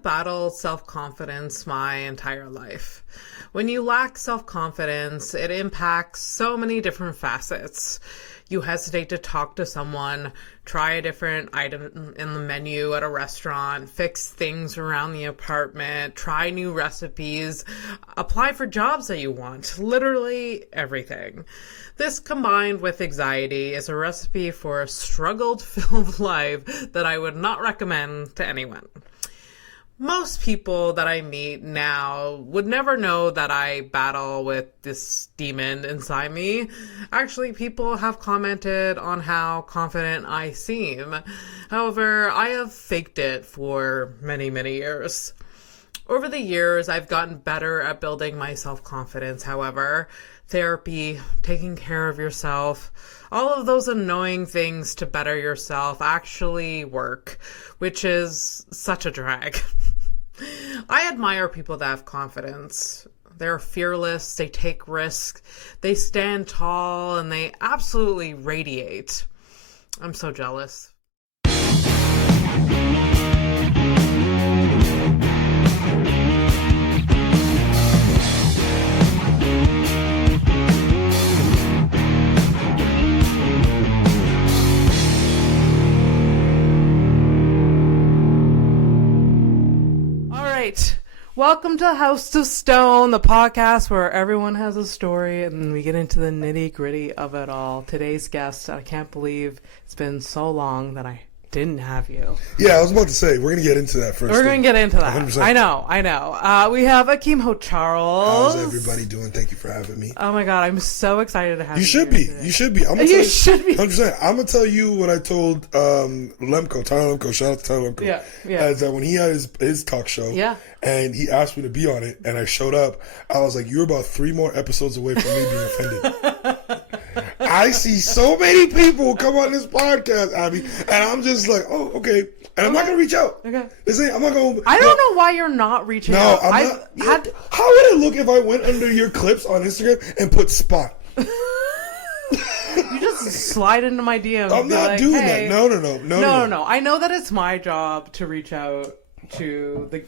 have battled self-confidence my entire life. When you lack self-confidence, it impacts so many different facets. You hesitate to talk to someone, try a different item in the menu at a restaurant, fix things around the apartment, try new recipes, apply for jobs that you want, literally everything. This combined with anxiety is a recipe for a struggle-filled life that I would not recommend to anyone. Most people that I meet now would never know that I battle with this demon inside me. Actually, people have commented on how confident I seem. However, I have faked it for many, many years. Over the years, I've gotten better at building my self-confidence, however. Therapy, taking care of yourself, all of those annoying things to better yourself actually work, which is such a drag. I admire people that have confidence. They're fearless, they take risks, they stand tall, and they absolutely radiate. I'm so jealous. Welcome to House of Stone, the podcast where everyone has a story and we get into the nitty gritty of it all. Today's guest, I can't believe it's been so long that I didn't have you. Yeah, I was about to say, we're going to get into that first. We're going to get into that. 100%. I know. We have Akeem Hoyte-Charles. How's everybody doing? Thank you for having me. Oh my God, I'm so excited to have you. You should be. Today. You should be. You should be. 100%. I'm going to tell you what I told Tyler Lemko, shout out to Tyler Lemko. Yeah. Is that when he had his talk show, and he asked me to be on it, and I showed up, I was like, you're about 3 more episodes away from me being offended. I see so many people come on this podcast, Abby, and I'm just like, oh, okay. And I'm not going to reach out. Okay. I'm not going. I don't know why you're not reaching out. I'm not. How would it look if I went under your clips on Instagram and put spot? You just slide into my DMs. I'm not doing that. No. I know that it's my job to reach out to the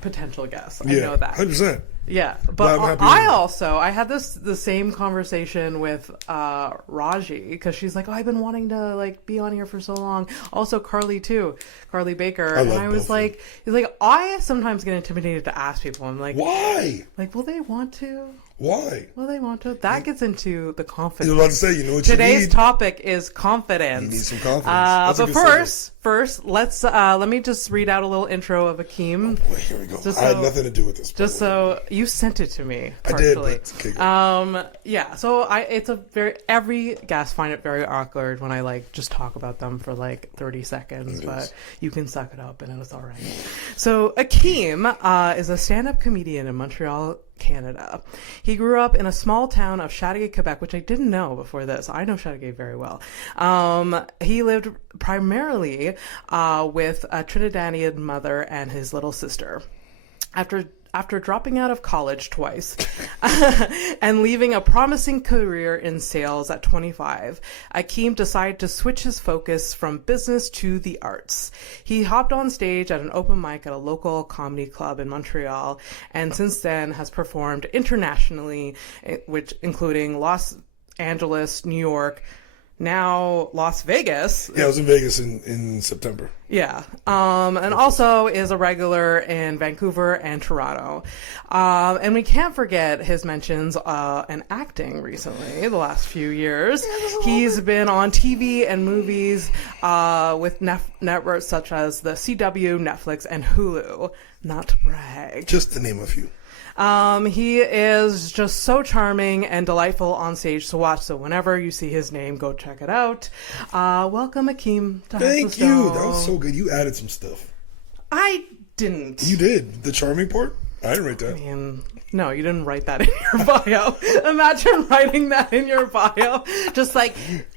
potential guests. I know that. 100%. Yeah, but I had the same conversation with Raji, because she's like, oh, I've been wanting to be on here for so long. Also Carly Baker, and I was like, he's like, I sometimes get intimidated to ask people. I'm like, why? Will they want to? Why? Will they want to? That gets into the confidence. I was about to say, you know what Today's topic is confidence. You need some confidence. But first, let me just read out a little intro of Akeem. Oh boy, here we go. I had nothing to do with this. Just so you sent it to me. Partially. I did. But, yeah. So every guest find it very awkward when I just talk about them for 30 seconds, but you can suck it up and it's all right. So Akeem is a stand-up comedian in Montreal, Canada. He grew up in a small town of Chateauguay, Quebec, which I didn't know before this. I know Chateauguay very well. He lived primarily with a Trinidadian mother and his little sister. After dropping out of college twice and leaving a promising career in sales at 25, Akeem decided to switch his focus from business to the arts. He hopped on stage at an open mic at a local comedy club in Montreal, and since then has performed internationally, which including Los Angeles, New York, now Las Vegas. Yeah, I was in Vegas in September. Yeah. And also is a regular in Vancouver and Toronto. And we can't forget his mentions in acting recently, the last few years. He's been on TV and movies with networks such as the CW, Netflix, and HULU. Not to brag. Just to name a few. He is just so charming and delightful on stage to watch. So whenever you see his name, go check it out. Welcome, Akeem. Thank you. That was so good. You added some stuff. I didn't. You did. The charming part? I didn't write that. I mean, no, you didn't write that in your bio. Imagine writing that in your bio. Just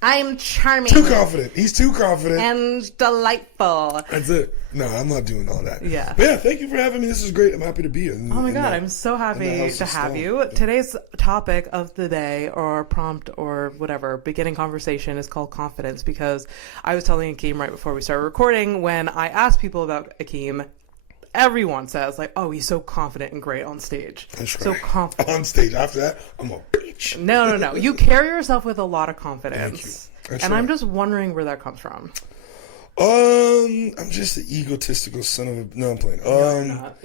I'm charming. Too confident. He's too confident. And delightful. That's it. No, I'm not doing all that. Yeah. But yeah, thank you for having me. This is great. I'm happy to be here. Oh my God, I'm so happy to have you. Today's topic of the day, or prompt, or whatever, beginning conversation is called confidence, because I was telling Akeem right before we started recording, when I asked people about Akeem, everyone says, like, oh, he's so confident and great on stage. That's right. So confident. On stage. After that, I'm a bitch. No. You carry yourself with a lot of confidence. Thank you. And I'm just wondering where that comes from. I'm just an egotistical son of a... No, I'm playing. No, you're not.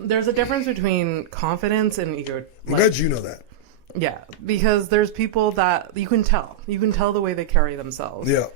There's a difference between confidence and ego. I'm glad you know that. Yeah, because there's people that you can tell. You can tell the way they carry themselves. Yeah.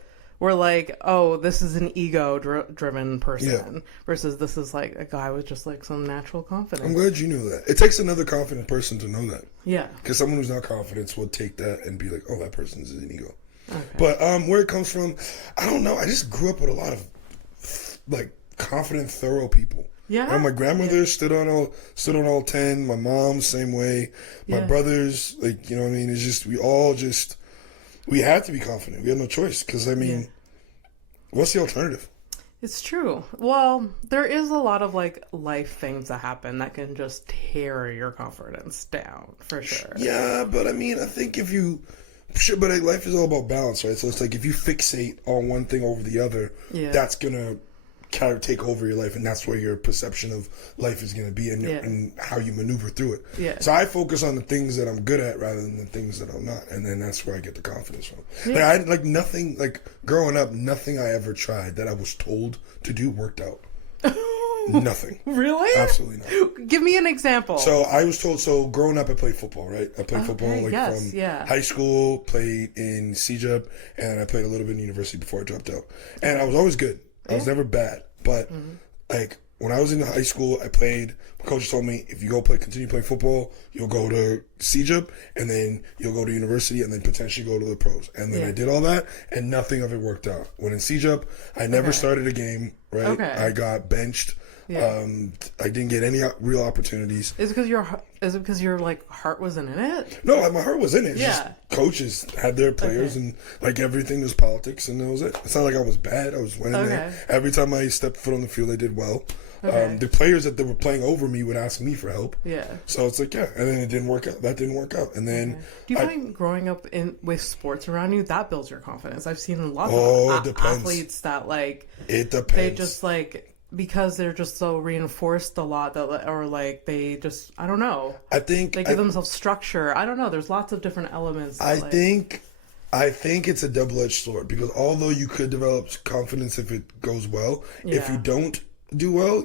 We're like, oh, this is an ego-driven person versus this is like a guy with just like some natural confidence. I'm glad you knew that. It takes another confident person to know that. Yeah. Because someone who's not confident will take that and be like, oh, that person is an ego. Okay. But where it comes from, I don't know. I just grew up with a lot of like confident, thorough people. Yeah. My grandmother stood on all 10. My mom, same way. My brothers, like, you know what I mean? It's just, we had to be confident. We had no choice. Because, I mean, what's the alternative? It's true. Well, there is a lot of like life things that happen that can just tear your confidence down, for sure. Yeah, but I mean, I think if you... Sure, but life is all about balance, right? So it's like if you fixate on one thing over the other, that's going to kind of take over your life, and that's where your perception of life is going to be and how you maneuver through it. Yeah. So I focus on the things that I'm good at rather than the things that I'm not, and then that's where I get the confidence from. Yeah. Growing up, nothing I ever tried that I was told to do worked out. Nothing. Really? Absolutely not. Give me an example. So I was told, growing up I played football, right? I played football from high school, played in CJUP, and I played a little bit in university before I dropped out. And I was always good. I was never bad. But like when I was in high school, I played, my coach told me, if you continue playing football, you'll go to CJUP, and then you'll go to university, and then potentially go to the pros. And then I did all that, and nothing of it worked out. When in CJUP, I never started a game, right? Okay. I got benched. Yeah. I didn't get any real opportunities. Is it because your like heart wasn't in it? No, like, my heart was in it. Just coaches had their players, and like everything was politics, and that was it. It's not like I was bad. I was winning there. Every time I stepped foot on the field, I did well. The players that they were playing over me would ask me for help. Yeah. So it's like, and then it didn't work out. That didn't work out. And then do you find growing up with sports around you that builds your confidence? I've seen lots of athletes that like it depends. They just like. Because they're just so reinforced a lot that, or like they just, I don't know. I think they give themselves structure. I don't know. There's lots of different elements. I think it's a double-edged sword because although you could develop confidence if it goes well, if you don't do well,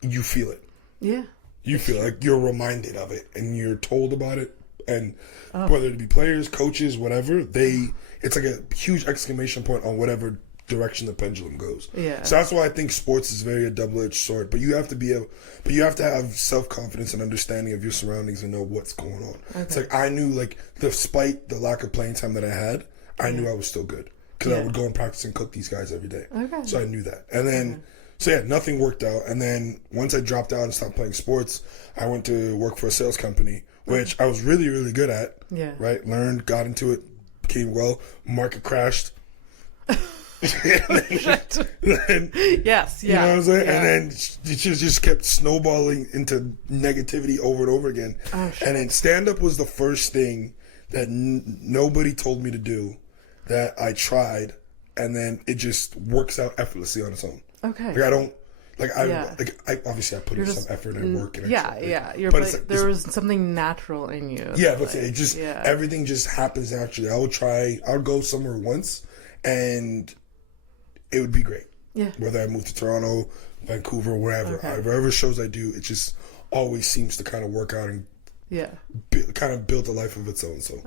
you feel it. Yeah. You feel like you're reminded of it and you're told about it, and whether it be players, coaches, whatever, it's like a huge exclamation point on whatever direction the pendulum goes. Yeah. So that's why I think sports is very a double-edged sword. But you have to have self-confidence and understanding of your surroundings and know what's going on. Okay. It's like I knew, like, despite the lack of playing time that I had, I knew I was still good because I would go and practice and cook these guys every day. Okay. So I knew that. And then, nothing worked out. And then once I dropped out and stopped playing sports, I went to work for a sales company, which I was really, really good at. Yeah. Right. Learned, got into it, became well. Market crashed. Yes, you know what I'm saying? Yeah. And then it just kept snowballing into negativity over and over again. Oh, and then stand-up was the first thing that nobody told me to do that I tried, and then it just works out effortlessly on its own. Okay. Like I obviously I put in some effort and work and there was something natural in you. Yeah, but it just everything just happens naturally. I'll go somewhere once and it would be great. Yeah. Whether I move to Toronto, Vancouver, wherever. Wherever shows I do, it just always seems to kind of work out and kind of build a life of its own. So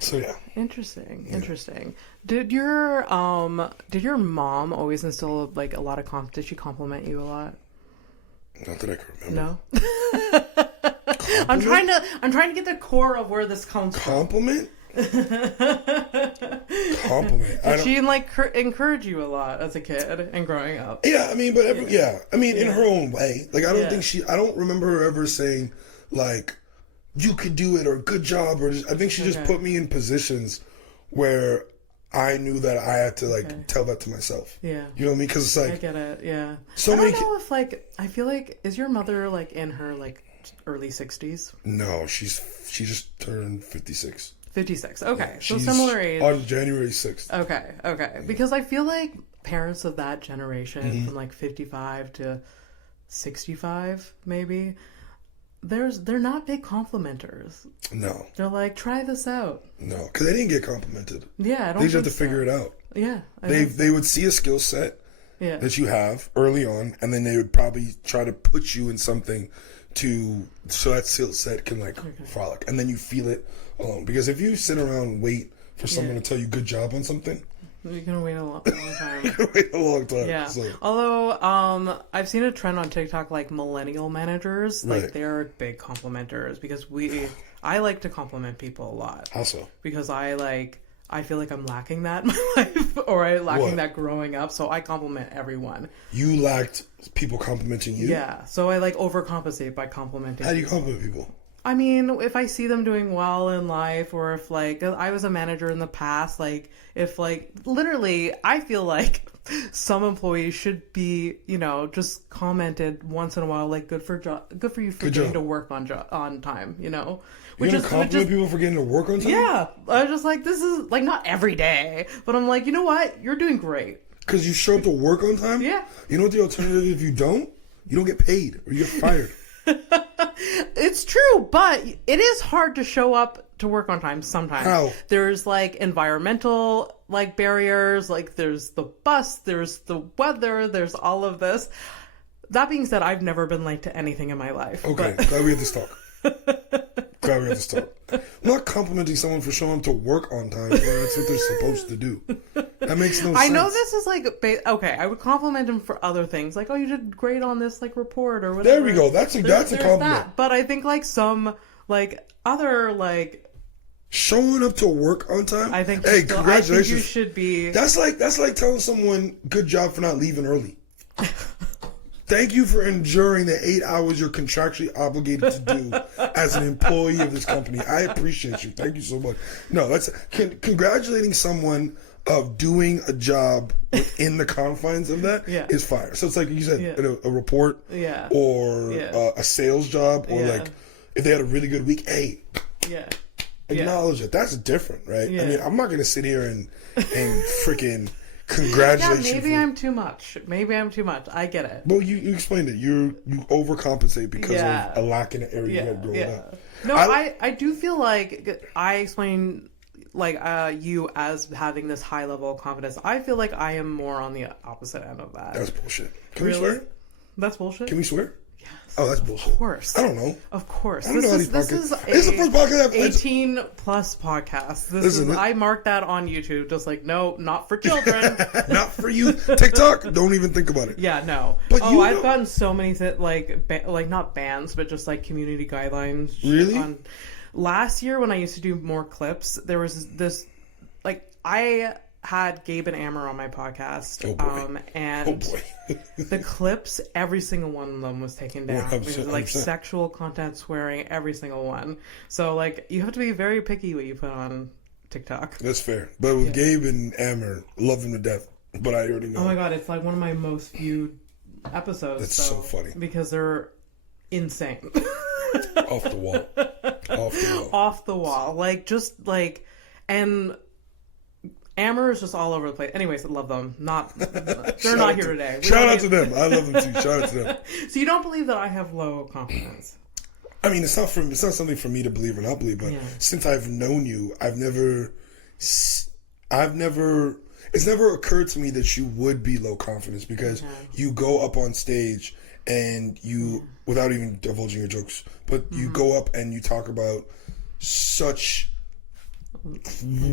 So yeah. Interesting. Did your mom always instill like a lot of did she compliment you a lot? Not that I can remember. No. I'm trying to get the core of where this comes from. Compliment? Compliment. Did she encourage you a lot as a kid and growing up? Yeah, I mean, in her own way. Like, I don't remember her ever saying like, you could do it or good job, or I think she just put me in positions where I knew that I had to tell that to myself. Yeah, you know what I mean? Because it's like I get it. Yeah. So I don't know if I feel like is your mother like in her like early 60s? No, she just turned 56. 56. Okay. So similar age. On January 6th. Okay. Because I feel like parents of that generation from like 55 to 65 maybe, they're not big complimenters. No. They're like, try this out. No, because they didn't get complimented. Yeah, I don't. They just have to figure it out. Yeah, they would see a skill set that you have early on, and then they would probably try to put you in something so that skill set can like frolic, and then you feel it alone. Because if you sit around and wait for someone to tell you good job on something, you're gonna wait a long time. You're gonna wait a long time. Yeah. So. Although, I've seen a trend on TikTok, like millennial managers, like Right. they're big complimenters because I like to compliment people a lot. How so? Because I feel like I'm lacking that in my life, or I lacking that growing up. So I compliment everyone. You lacked people complimenting you? Yeah. So I like overcompensate by complimenting. How do you compliment people? I mean, if I see them doing well in life, or if like I was a manager in the past, like if like literally, I feel like some employees should be, just commented once in a while, like good for you for getting to work on time, You don't compliment people for getting to work on time? Yeah, I was just like, this is like not every day, but I'm like, you know what, you're doing great because you show up to work on time. Yeah. You know what the alternative is? If you don't get paid or you get fired. It's true, but it is hard to show up to work on time sometimes. How? There's like environmental like barriers, like there's the bus, there's the weather, there's all of this. That being said, I've never been late to anything in my life. Okay, glad we had this talk. I'm not complimenting someone for showing up to work on time. That's what they're supposed to do. That makes no sense. I know this is like okay. I would compliment him for other things, like, oh, you did great on this like report or whatever. There we go. That's a compliment. That. But I think like some like other like showing up to work on time. I think. Hey, congratulations! I think you should be. That's like telling someone good job for not leaving early. Thank you for enduring the 8 hours you're contractually obligated to do as an employee of this company. I appreciate you. Thank you so much. No, that's congratulating someone of doing a job within the confines of that is fire. So it's like you said, a report or a sales job or like if they had a really good week, hey, acknowledge it. That's different, right? I mean, I'm not going to sit here and freaking... Congratulations. Yeah, maybe I'm too much. I get it. Well, you explained it. You overcompensate because of a lack in the area you had growing up. No, I do feel like I explain like you as having this high level of confidence. I feel like I am more on the opposite end of that. That's bullshit. Can we swear? That's bullshit. Can we swear? Yes. Oh, that's bullshit. Of course. I don't know. Of course. I don't know how these podcasts. This is the first podcast. 18 plus podcast. I marked that on YouTube. Just like, no, not for children. Not for you. TikTok. Don't even think about it. Yeah, no. But I've gotten so many like not bans, but just like community guidelines. Really? Last year when I used to do more clips, there was this like I had Gabe and Amber on my podcast. Oh boy. And the clips, every single one of them was taken down. 100%, Because like sexual content, swearing, every single one. So like you have to be very picky what you put on TikTok. That's fair. But with Gabe and Amber, love them to death. But I already know. Oh my god, it's like one of my most viewed episodes. That's so funny. Because they're insane. Off the wall. Off the wall. Like just like and Amber is just all over the place. Anyways, I love them. They're not here today. Shout out to them. I love them too. Shout out to them. So you don't believe that I have low confidence? I mean, it's not something for me to believe or not believe. But since I've known you, it's never occurred to me that you would be low confidence because you go up on stage and you, without even divulging your jokes, but you go up and you talk about such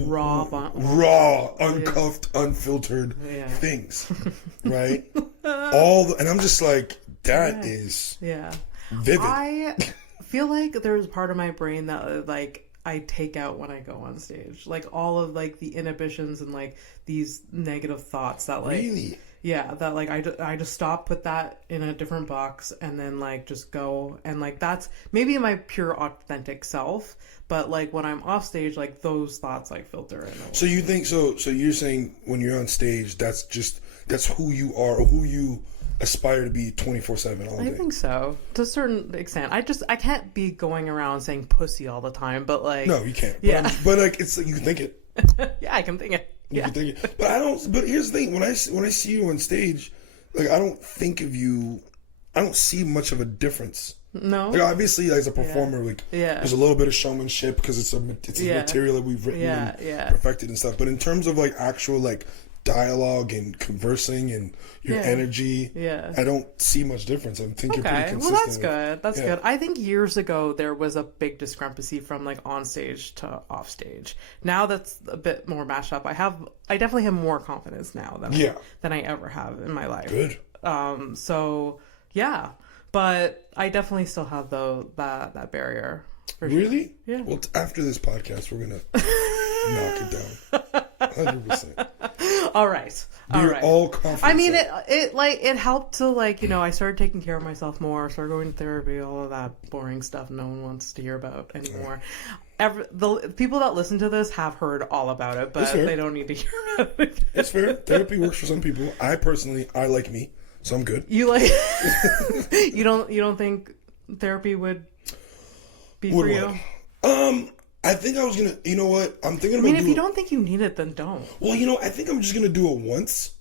raw, uncuffed, unfiltered things, right? And I'm just like, that is vivid. I feel like there's part of my brain that like I take out when I go on stage, like all of like the inhibitions and like these negative thoughts that like that like I just stop, put that in a different box, and then like just go, and like that's maybe my pure authentic self. But like when I'm off stage, like those thoughts like filter in. So you think so you're saying when you're on stage, that's who you are, or who you aspire to be 24/7 all day? I think so, to a certain extent. I can't be going around saying pussy all the time, but like no, you can't. Yeah, but like it's you can think it. Yeah, I can think it. You can think it. But I don't. But here's the thing: when I see you on stage, like I don't think of you. I don't see much of a difference. No, like obviously as a performer, like there's a little bit of showmanship because it's a material that we've written and perfected and stuff. But in terms of like actual like dialogue and conversing and your energy, I don't see much difference. I think you're pretty consistent. Well, that's good. That's good. I think years ago there was a big discrepancy from like on stage to off stage. Now that's a bit more mashed up. I definitely have more confidence now than I ever have in my life. Good. So yeah. But I definitely still have that barrier. For really? Sure. Yeah. Well, after this podcast, we're gonna knock it down, 100%. All right. You're all confident. I mean, it helped to like I started taking care of myself more. Started going to therapy. All of that boring stuff no one wants to hear about anymore. The people that listen to this have heard all about it, but they don't need to hear it. It's fair. Therapy works for some people. I like me. So I'm good. You like you don't think therapy would be for you? I think I was gonna. You know what? I'm thinking about. I mean, if you don't think you need it, then don't. Well, I think I'm just gonna do it once,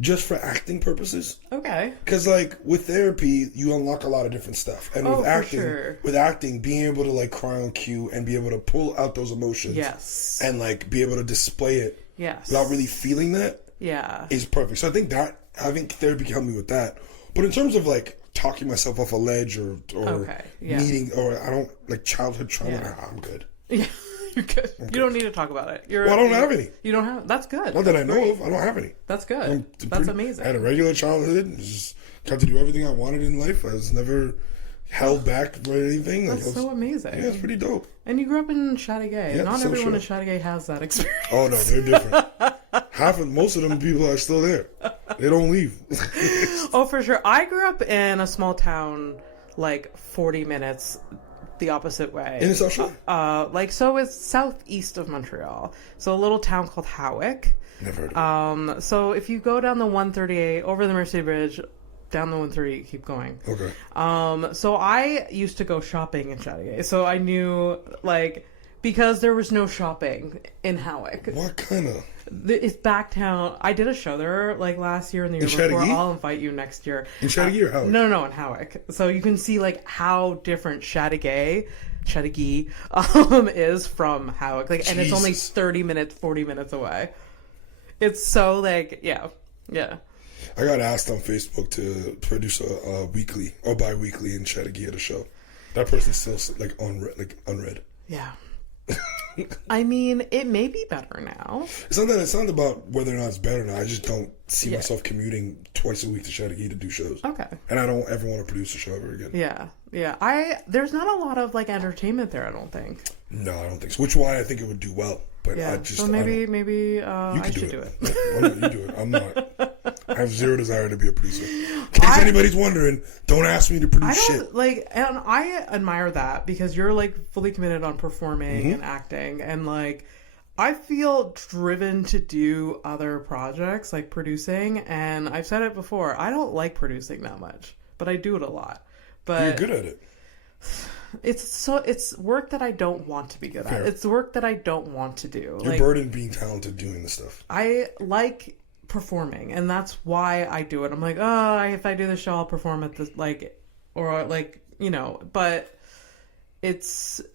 just for acting purposes. Okay. Because like with therapy, you unlock a lot of different stuff, and with acting, being able to like cry on cue and be able to pull out those emotions, and like be able to display it, without really feeling that, is perfect. So I think therapy can help me with that. But in terms of like talking myself off a ledge or needing, or I don't like childhood trauma, I'm good. Yeah, you're good. You don't need to talk about it. I don't have any. You don't have. That's good. Not that I know of. I don't have any. That's good. That's amazing. I had a regular childhood. Just got to do everything I wanted in life. I was never held back by anything. That's so amazing. Yeah, it's pretty dope. And you grew up in Chateauguay. Not everyone in Chateauguay has that experience. Oh no, they're different. Most of them people are still there. They don't leave. Oh, for sure. I grew up in a small town, like 40 minutes the opposite way. In South Shore? So it's southeast of Montreal. So a little town called Howick. Never heard of it. So if you go down the 138 over the Mercy Bridge, down the 138, keep going. Okay. So I used to go shopping in Chateauguay. So I knew, like, because there was no shopping in Howick. What kind of? It's back town. I did a show there like last year and the year before. I'll invite you next year. In Chateauguay or Howick? No, in Howick. So you can see like how different Chateauguay is from Howick. Like, and it's only 30 minutes, 40 minutes away. It's so like, yeah. I got asked on Facebook to produce a weekly or bi-weekly in Chateauguay at a show. That person's still like unread. Yeah. I mean, it may be better now. It's not about whether or not it's better now. I just don't see myself commuting twice a week to Chateauguay to do shows. Okay. And I don't ever want to produce a show ever again. Yeah. There's not a lot of like entertainment there, I don't think. No, I don't think so. Which is why I think it would do well. But I just so maybe I should do it. You do it. I'm not. I have zero desire to be a producer. In case anybody's wondering, don't ask me to produce shit. And I admire that because you're like fully committed on performing and acting, and like I feel driven to do other projects like producing. And I've said it before, I don't like producing that much, but I do it a lot. But you're good at it. It's work that I don't want to be good at. It's work that I don't want to do. You're burdened being talented doing this stuff. I like performing, and that's why I do it. I'm like, if I do the show, I'll perform at this, but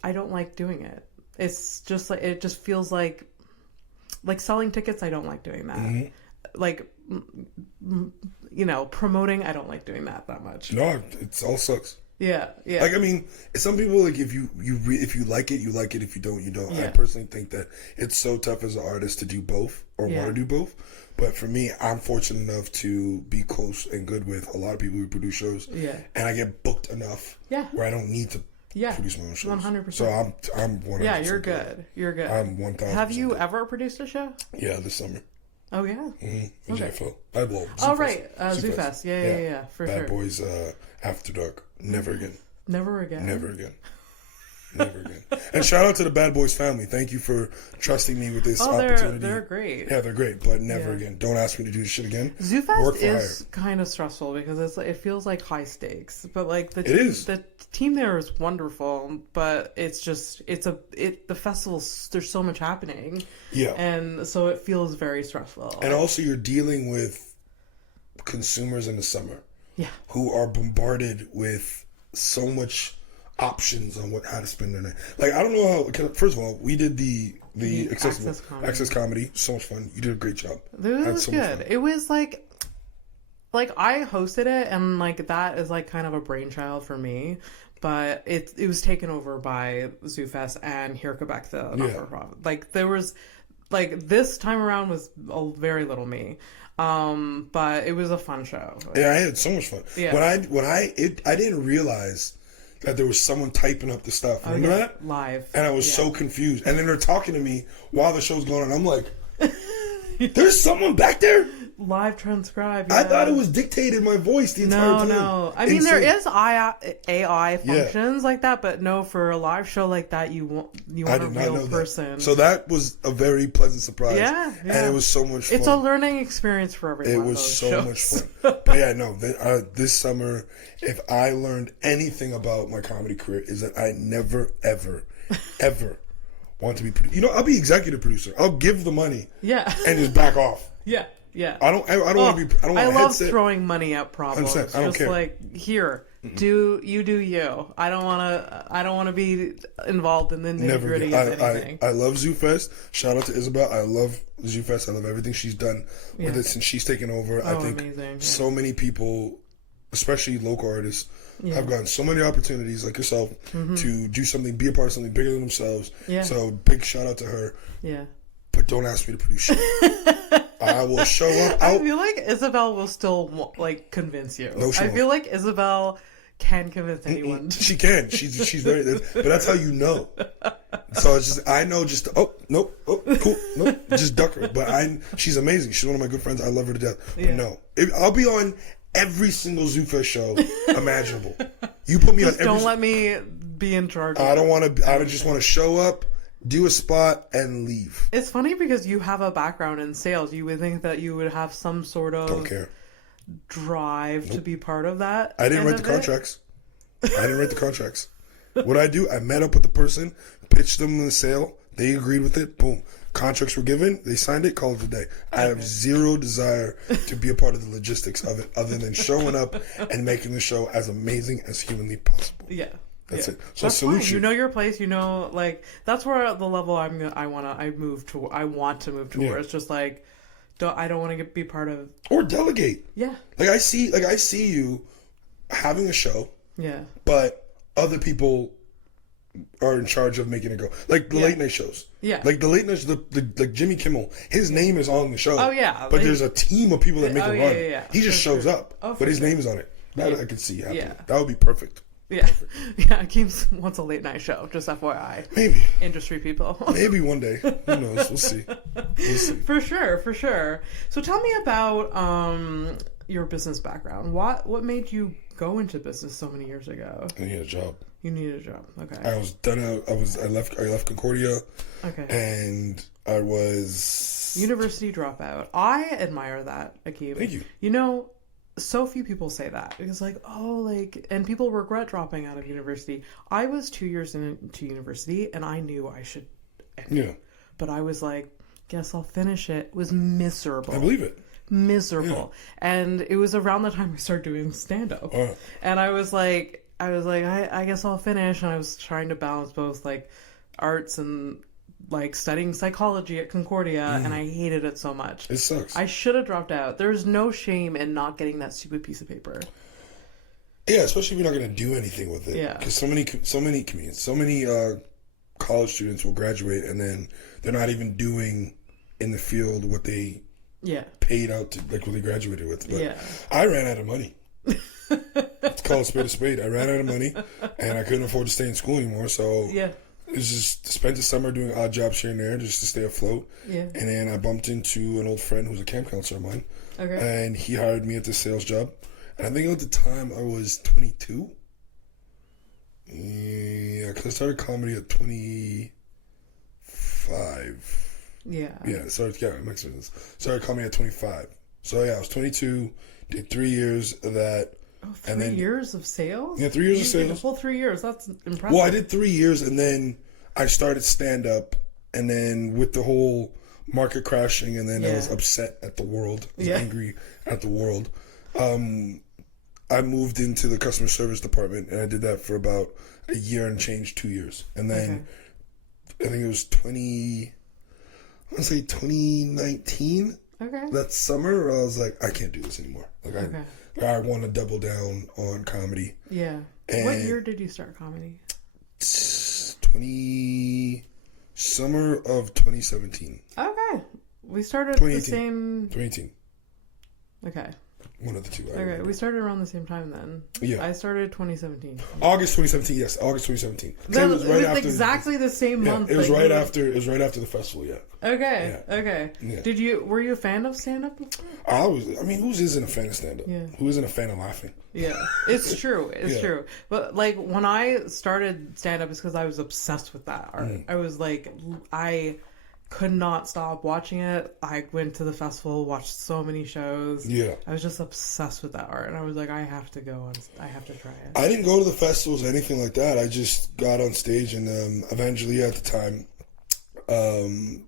I don't like doing it. It's just like, it just feels like selling tickets. I don't like doing that. Like, promoting, I don't like doing that much. No, it all sucks. Yeah. Like, I mean, some people, like, if you like it, you like it. If you don't, you don't. Yeah. I personally think that it's so tough as an artist to do both or want to do both. But for me, I'm fortunate enough to be close and good with a lot of people who produce shows. Yeah. And I get booked enough where I don't need to produce my own shows. 100%. So I'm 100%. Yeah, you're good. You're good. I'm 1,000%. Have you ever produced a show? Yeah, this summer. Oh, yeah? Mm-hmm. Okay. ZooFest. Yeah, for sure. Bad Boys After Dark. Never again. Never again. Never again. Never again. And shout out to the Bad Boys family. Thank you for trusting me with this opportunity. They're great. Yeah, they're great, but never again. Don't ask me to do this shit again. ZooFest is kind of stressful because it feels like high stakes, but like the team there is wonderful, but it's just the festivals, there's so much happening. Yeah. And so it feels very stressful. And also you're dealing with consumers in the summer. who are bombarded with so much options on how to spend their night. Like, I don't know how. First of all, we did the accessible access comedy. So much fun. You did a great job. It was good. It was like I hosted it, and like that is like kind of a brainchild for me. But it was taken over by ZooFest and Here Quebec, the not-for-profit. Like there was, like this time around was very little me. But it was a fun show. Yeah, I had so much fun. Yeah. I didn't realize that there was someone typing up the stuff. Remember that? Live. And I was so confused. And then they're talking to me while the show's going on. I'm like, there's someone back there? Live transcribe. Yeah. I thought it was dictated my voice the entire time. No. I mean, there is AI functions like that, but no, for a live show like that, you want a real person. That. So that was a very pleasant surprise. Yeah. And it was so much fun. It's a learning experience for everyone. It was so much fun. But yeah, no, this summer, if I learned anything about my comedy career, is that I never, ever, ever want to be I'll be executive producer. I'll give the money. Yeah. And just back off. Yeah. Yeah. I don't want to be. I don't want I love throwing money at problems. I don't care. Like, here, do you. I don't want to be involved in the nitty-gritty of anything. I love ZooFest. Shout out to Isabel. I love ZooFest. I love everything she's done with it since she's taken over. I think amazing. So many people, especially local artists, have gotten so many opportunities like yourself to do something, be a part of something bigger than themselves. Yeah. So big shout out to her. Yeah. But don't ask me to produce shit. I will show up. I feel like Isabel will still like convince you. No, I feel like Isabel can convince anyone. She can. She's very. But that's how you know. So it's just I know. Just cool, nope, just duck her. But she's amazing. She's one of my good friends. I love her to death. But no, I'll be on every single ZooFest show imaginable. You put me on. Don't let me be in charge. I don't want to. I just want to show up, do a spot, and leave. It's funny because you have a background in sales. You would think that you would have some sort of don't care drive to be part of that. I didn't write the contracts. What I do, I met up with the person, pitched them the sale. They agreed with it. Boom. Contracts were given. They signed it. Called it a day. I have zero desire to be a part of the logistics of it other than showing up and making the show as amazing as humanly possible. Yeah. That's it. So that's salute fine. You know your place. You know, like that's where the level I want to move towards. Yeah. Just like, I don't want to be part of or delegate. Yeah. I see you having a show. Yeah. But other people are in charge of making it go. Like the late night shows. Yeah. Like the late nights, like Jimmy Kimmel, his name is on the show. Oh yeah. But there's a team of people that make it run. Yeah. He just shows up. Oh, but his name is on it. That I could see happening. Yeah. That would be perfect. Yeah. Yeah, Akeem wants a late night show, just FYI. Maybe. Industry people. Maybe one day. Who knows? We'll see. For sure. So tell me about your business background. What made you go into business so many years ago? I needed a job. You needed a job. Okay. I was done out. I left Concordia. Okay. And I was university dropout. I admire that, Akeem. Thank you. You know, so few people say that because and people regret dropping out of university. I was 2 years into university and I knew I should end it. But I was like, guess I'll finish it. It was miserable. I believe it. Miserable. Yeah. And it was around the time I started doing stand-up. And I was like, I guess I'll finish. And I was trying to balance both like arts and like studying psychology at Concordia, and I hated it so much. It sucks. I should have dropped out. There's no shame in not getting that stupid piece of paper. Yeah, especially if you're not going to do anything with it. Yeah. Because so many college students will graduate and then they're not even doing in the field what they paid out to, like what they graduated with. But I ran out of money. It's called a spade. I ran out of money and I couldn't afford to stay in school anymore. So it was just spent the summer doing odd jobs here and there just to stay afloat. Yeah. And then I bumped into an old friend who's a camp counselor of mine. Okay. And he hired me at this sales job. And I think at the time I was 22. Yeah, because I started comedy at 25. Yeah. Yeah, it makes sense. Started comedy at 25. So I was 22, did 3 years of that. Oh, 3 years of sales? Yeah, 3 years of sales. The whole 3 years. That's impressive. Well, I did 3 years, and then I started stand-up, and then with the whole market crashing, and then I was upset at the world. I was angry at the world. I moved into the customer service department, and I did that for about a year and change, 2 years. And then I think it was 2019. Okay. That summer, I was like, I can't do this anymore. Like, I want to double down on comedy. Yeah. And what year did you start comedy? Summer of 2017. Okay. We started the same... 2018. Okay. One of the two. Okay, we started around the same time then. Yeah. I started 2017. August 2017, yes. August 2017. It was exactly the same month. It was right after the festival, yeah. Okay, okay. Yeah. Were you a fan of stand-up before? Who isn't a fan of stand-up? Yeah. Who isn't a fan of laughing? Yeah, it's true. It's true. But, like, when I started stand-up, it's because I was obsessed with that art. I was like, I could not stop watching it. I went to the festival, watched so many shows. Yeah. I was just obsessed with that art. And I was like, I have to go on. I have to try it. I didn't go to the festivals or anything like that. I just got on stage, and Evangelia at the time,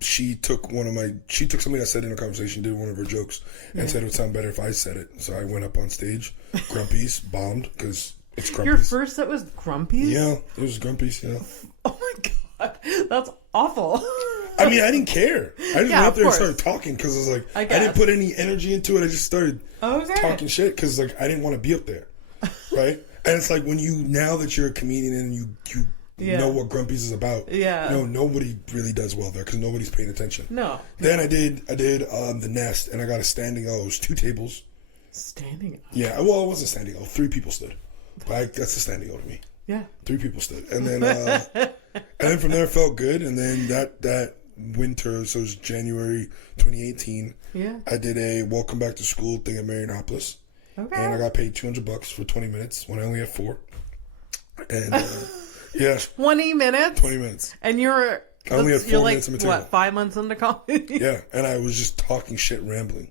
she took something I said in a conversation, did one of her jokes, and said it would sound better if I said it. So I went up on stage. Grumpy's bombed because it's Grumpy's. Your first set was Grumpy's? Yeah, it was Grumpy's, yeah. Oh my God. That's awful. I mean, I didn't care. I just went up there and started talking because I was like, I didn't put any energy into it. I just started talking shit because, like, I didn't want to be up there, right? And it's like now that you're a comedian and you know what Grumpy's is about. Yeah. Nobody really does well there because nobody's paying attention. No. Then I did the Nest, and I got a standing O. It was 2 tables. Standing O? Yeah. Well, it wasn't standing O. 3 people stood. But that's a standing O to me. Yeah. 3 people stood. And then from there it felt good. And then that winter, so it was January 2018. Yeah. I did a welcome back to school thing at Marianopolis. Okay. And I got paid $200 for 20 minutes when I only had 4. And yeah. 20 minutes? 20 minutes. And I only had 4 minutes of material. What, 5 months into comedy? Yeah. And I was just talking shit, rambling.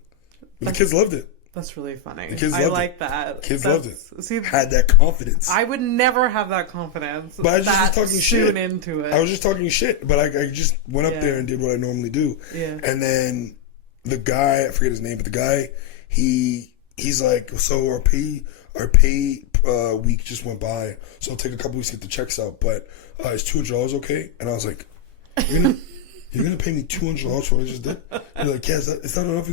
But the kids loved it. That's really funny. The kids loved it. Like that. Kids loved it. Had that confidence. I would never have that confidence. But I was just talking shit. Into it. I was just talking shit, but I just went up there and did what I normally do. Yeah. And then the guy, I forget his name, but the guy, he's like, so our pay week just went by, so it'll take a couple weeks to get the checks out, but is $200 okay? And I was like, you're gonna pay me $200 for what I just did? And they're like, yeah, it's not enough.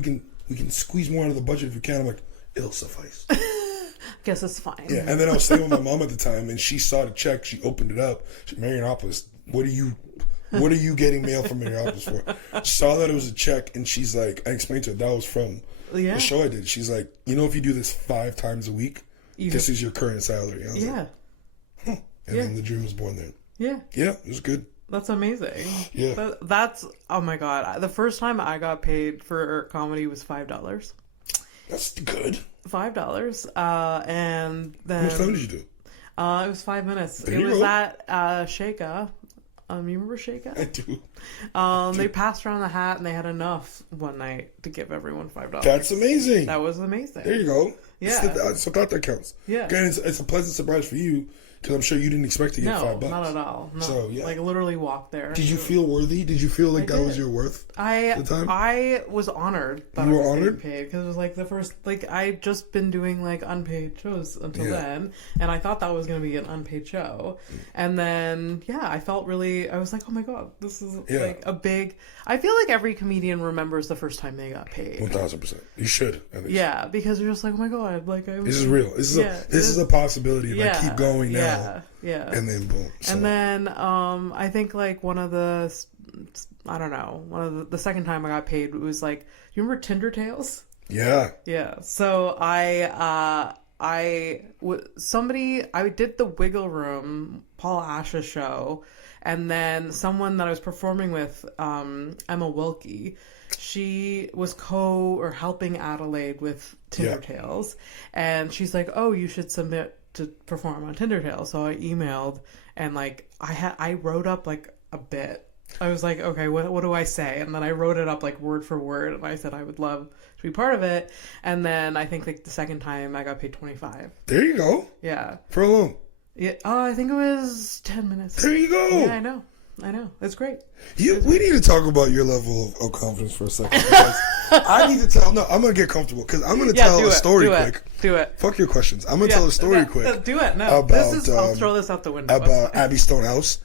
We can squeeze more out of the budget if we can. I'm like, it'll suffice. Guess it's fine. Yeah, and then I was staying with my mom at the time, and she saw the check. She opened it up. She said, Marianopolis, what are you getting mail from Marianopolis for? She saw that it was a check, and she's like, I explained to her that was from the show I did. She's like, if you do this 5 times a week, this is your current salary. I was like, huh. And then the dream was born there. Yeah. Yeah, it was good. That's amazing. Yeah. That's, oh my God. The first time I got paid for comedy was $5. That's good. $5. And then... How much time did you do? It was 5 minutes. It was at Shaka. You remember Shaka? I do. They passed around the hat and they had enough one night to give everyone $5. That's amazing. That was amazing. There you go. Yeah. So that counts. Yeah. Again, it's a pleasant surprise for you. Because I'm sure you didn't expect to get $5. No, not at all. No. So, yeah. Like, literally walked there. Did you feel worthy? Did you feel like that was your worth at the time? I was honored that you I was honored? Getting paid. Because it was, like, the first... Like, I'd just been doing, like, unpaid shows until then. And I thought that was going to be an unpaid show. And then, I felt really... I was like, oh, my God. This is, like, a big... I feel like every comedian remembers the first time they got paid. 1,000%. You should. Yeah, because you're just like, oh, my God. Like, this is real. This is a possibility if I keep going now. Yeah. And then boom. So. And then I think like one of the second time I got paid it was like, you remember Tinder Tales? Yeah. Yeah. So I did the Wiggle Room, Paul Ash's show, and then someone that I was performing with, Emma Wilkie, she was helping Adelaide with Tinder Tales, and she's like, oh, you should submit to perform on Tinder Tales. So I emailed and like I wrote up like a bit. I was like, okay, what do I say? And then I wrote it up like word for word, and I said I would love to be part of it. And then I think like the second time I got paid $25. There you go. Yeah. For how long? Yeah. I think it was 10 minutes. There you go. Yeah, I know. I know. It's great. We need to talk about your level of confidence for a second. Because I need to tell. No, I'm going to get comfortable because I'm going to tell a story quick. Do it. Fuck your questions. I'm going to tell a story quick. Do it. No. I'll throw this out the window. About Abby Stonehouse.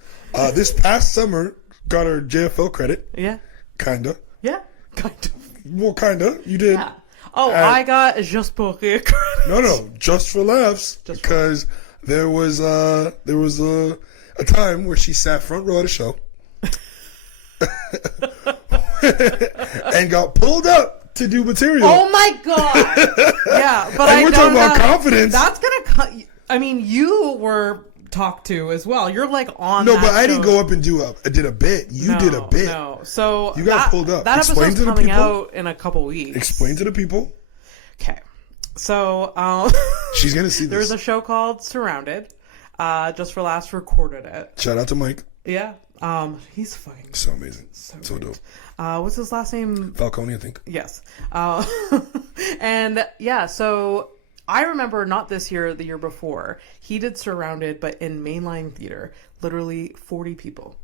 This past summer, got her JFL credit. Yeah. Kinda. Yeah. Kind of. Well, kinda. You did. Yeah. Oh, I got Juste pour rire credit. No. Just for laughs. Because there was a time where she sat front row at a show and got pulled up to do material. Oh my god! Yeah, but we're talking about confidence. That's gonna. I mean, you were talked to as well. You're like on. No, that but I show. didn't go up and did a bit. You did a bit. No, so you got pulled up. That Explain episode's to the coming people. out in a couple weeks. Explain to the people. Okay, so she's gonna see this. There's a show called Surrounded. Just for Laughs recorded it. Shout out to Mike. Yeah. He's fucking so amazing. So dope. What's his last name? Falcone, I think. Yes. And yeah, so I remember not this year, the year before, he did Surrounded, but in mainline theater, literally 40 people.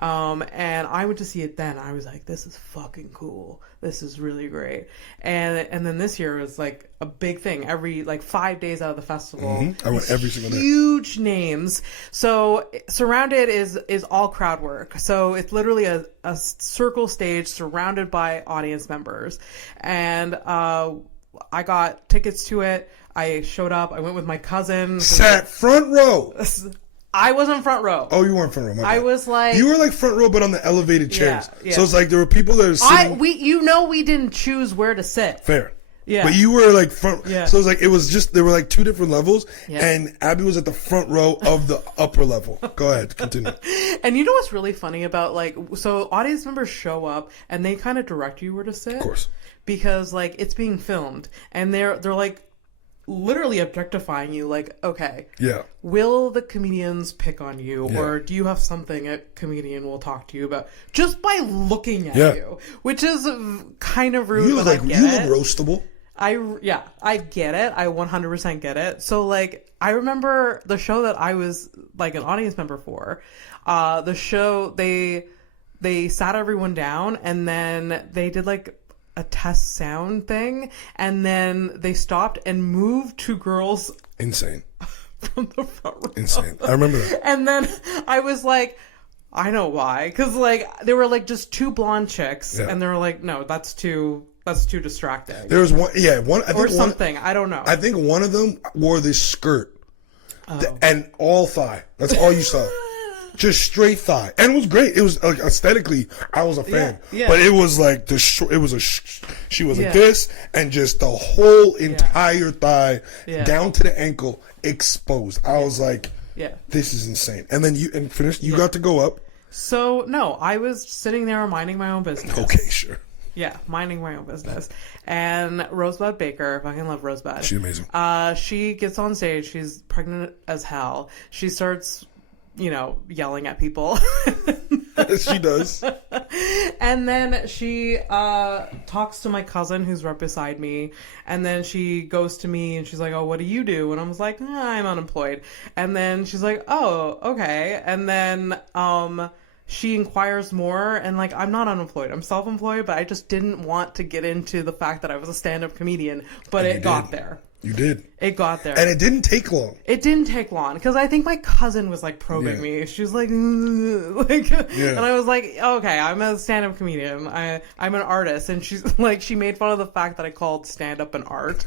And I went to see it then. I was like, this is fucking cool. This is really great. And then this year was like a big thing. Every 5 days out of the festival. Mm-hmm. I went every single day. Huge names. So Surrounded is all crowd work. So it's literally a circle stage surrounded by audience members. And I got tickets to it. I showed up. I went with my cousin. Sat front row. I wasn't front row. Oh, you weren't front row. I was like... You were like front row, but on the elevated chairs. Yeah. So it's like there were people that are sitting... we didn't choose where to sit. Fair. Yeah. But you were like front... Yeah. So it was like, it was just, there were like two different levels. Yeah. And Abby was at the front row of the upper level. Go ahead, continue. And you know what's really funny about so audience members show up and they kind of direct you where to sit. Of course. Because it's being filmed. And they're like... literally objectifying you, okay, yeah, will the comedians pick on you, or do you have something a comedian will talk to you about just by looking at you, which is kind of rude. You look but you look roastable. I get it. I 100% get it. So I remember the show that I was an audience member for. The show they sat everyone down and then they did a test sound thing, and then they stopped and moved two girls insane from the front row. Insane. I remember that. And then I was like, I know why, because they were just two blonde chicks, and they were like, no, that's too distracting. There was one, I think or something. I don't know. I think one of them wore this skirt and all thigh. That's all you saw. Just straight thigh, and it was great. It was aesthetically, I was a fan. Yeah. But it was she was like this, and just the whole entire thigh down to the ankle exposed. I was like, this is insane. And then you got to go up. So no, I was sitting there minding my own business. Okay, sure. Yeah, minding my own business. And Rosebud Baker, I fucking love Rosebud. She's amazing. She gets on stage. She's pregnant as hell. She starts, yelling at people. She does. And then she talks to my cousin who's right beside me. And then she goes to me and she's like, oh, what do you do? And I was like, I'm unemployed. And then she's like, oh, okay. And then she inquires more, and I'm not unemployed. I'm self-employed, but I just didn't want to get into the fact that I was a stand-up comedian. But it got there. You did. It got there. And it didn't take long. It didn't take long, because I think my cousin was probing me. She was and I was like, okay, I'm a stand-up comedian. I'm an artist. And she's she made fun of the fact that I called stand-up an art,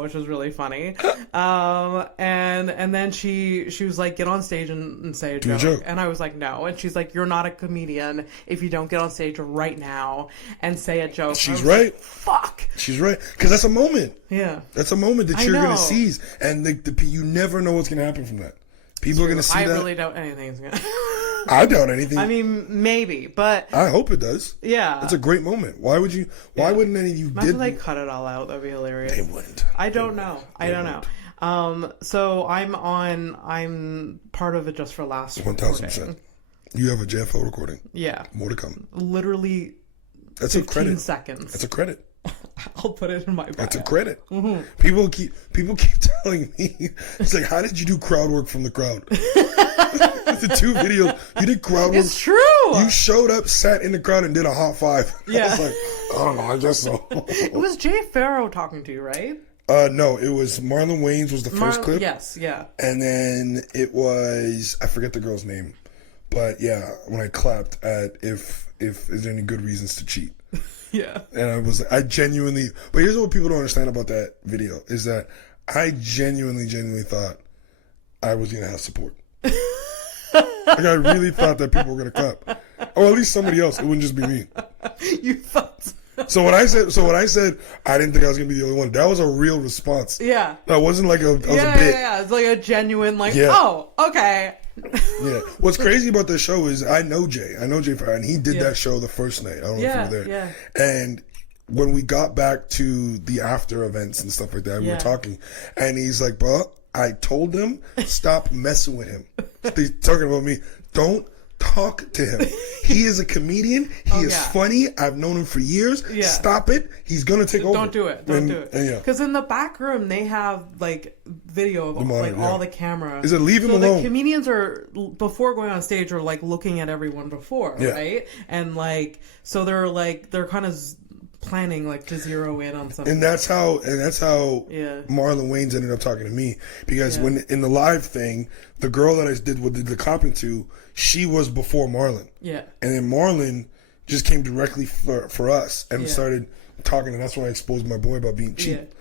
which was really funny. And then she was like, get on stage and say a joke. And I was like, no. And she's like, you're not a comedian if you don't get on stage right now and say a joke. She's right. Fuck. She's right. Because that's a moment. Yeah. That's a moment that you're going to seize. And you never know what's going to happen from that. People are going to see that. I really doubt anything's going to I doubt anything. I mean, maybe, but... I hope it does. Yeah. It's a great moment. Why wouldn't any of you Imagine they cut it all out. That'd be hilarious. They wouldn't. I don't know. So I'm part of it just for Laughs. 1,000%. You have a JFO recording. Yeah. More to come. Literally That's 15 a credit. seconds. That's a credit. I'll put it in my bio. That's a credit. Mm-hmm. People keep telling me, it's like, how did you do crowd work from the crowd? The 2 videos you did crowd work. It's true. You showed up, sat in the crowd, and did a hot 5. Yeah. I was like, I don't know, I guess so. It was Jay Farrow talking to you, right? No, it was Marlon Wayans was the first clip. Yes, yeah. And then it was, I forget the girl's name, but yeah, when I clapped at if is there any good reasons to cheat. Yeah. And I genuinely, but here's what people don't understand about that video is that I genuinely thought I was going to have support. Like I really thought that people were going to clap. Or at least somebody else. It wouldn't just be me. You thought so when I said I didn't think I was going to be the only one, that was a real response. Yeah. That wasn't like a bit. Yeah. It's like a genuine oh, okay. Yeah. What's crazy about this show is I know Jay Farrow, and he did that show the first night. I don't know if you were there. Yeah. And when we got back to the after events and stuff like that, we were talking, and he's like, bro, I told them, stop messing with him. He's talking about me. Don't talk to him. He is a comedian. He is funny. I've known him for years. Yeah. Stop it. He's going to take over. Don't do it. Don't do it. Because in the back room, they have like video of like all the cameras. Is it leave him alone? The comedians are, before going on stage, are like looking at everyone before, right? And like, so they're kind of planning like to zero in on something. And that's how Marlon Wayans ended up talking to me, because when in the live thing, the girl that I did the copping to, she was before Marlon. Yeah. And then Marlon just came directly for us and started talking, and that's when I exposed my boy about being cheap.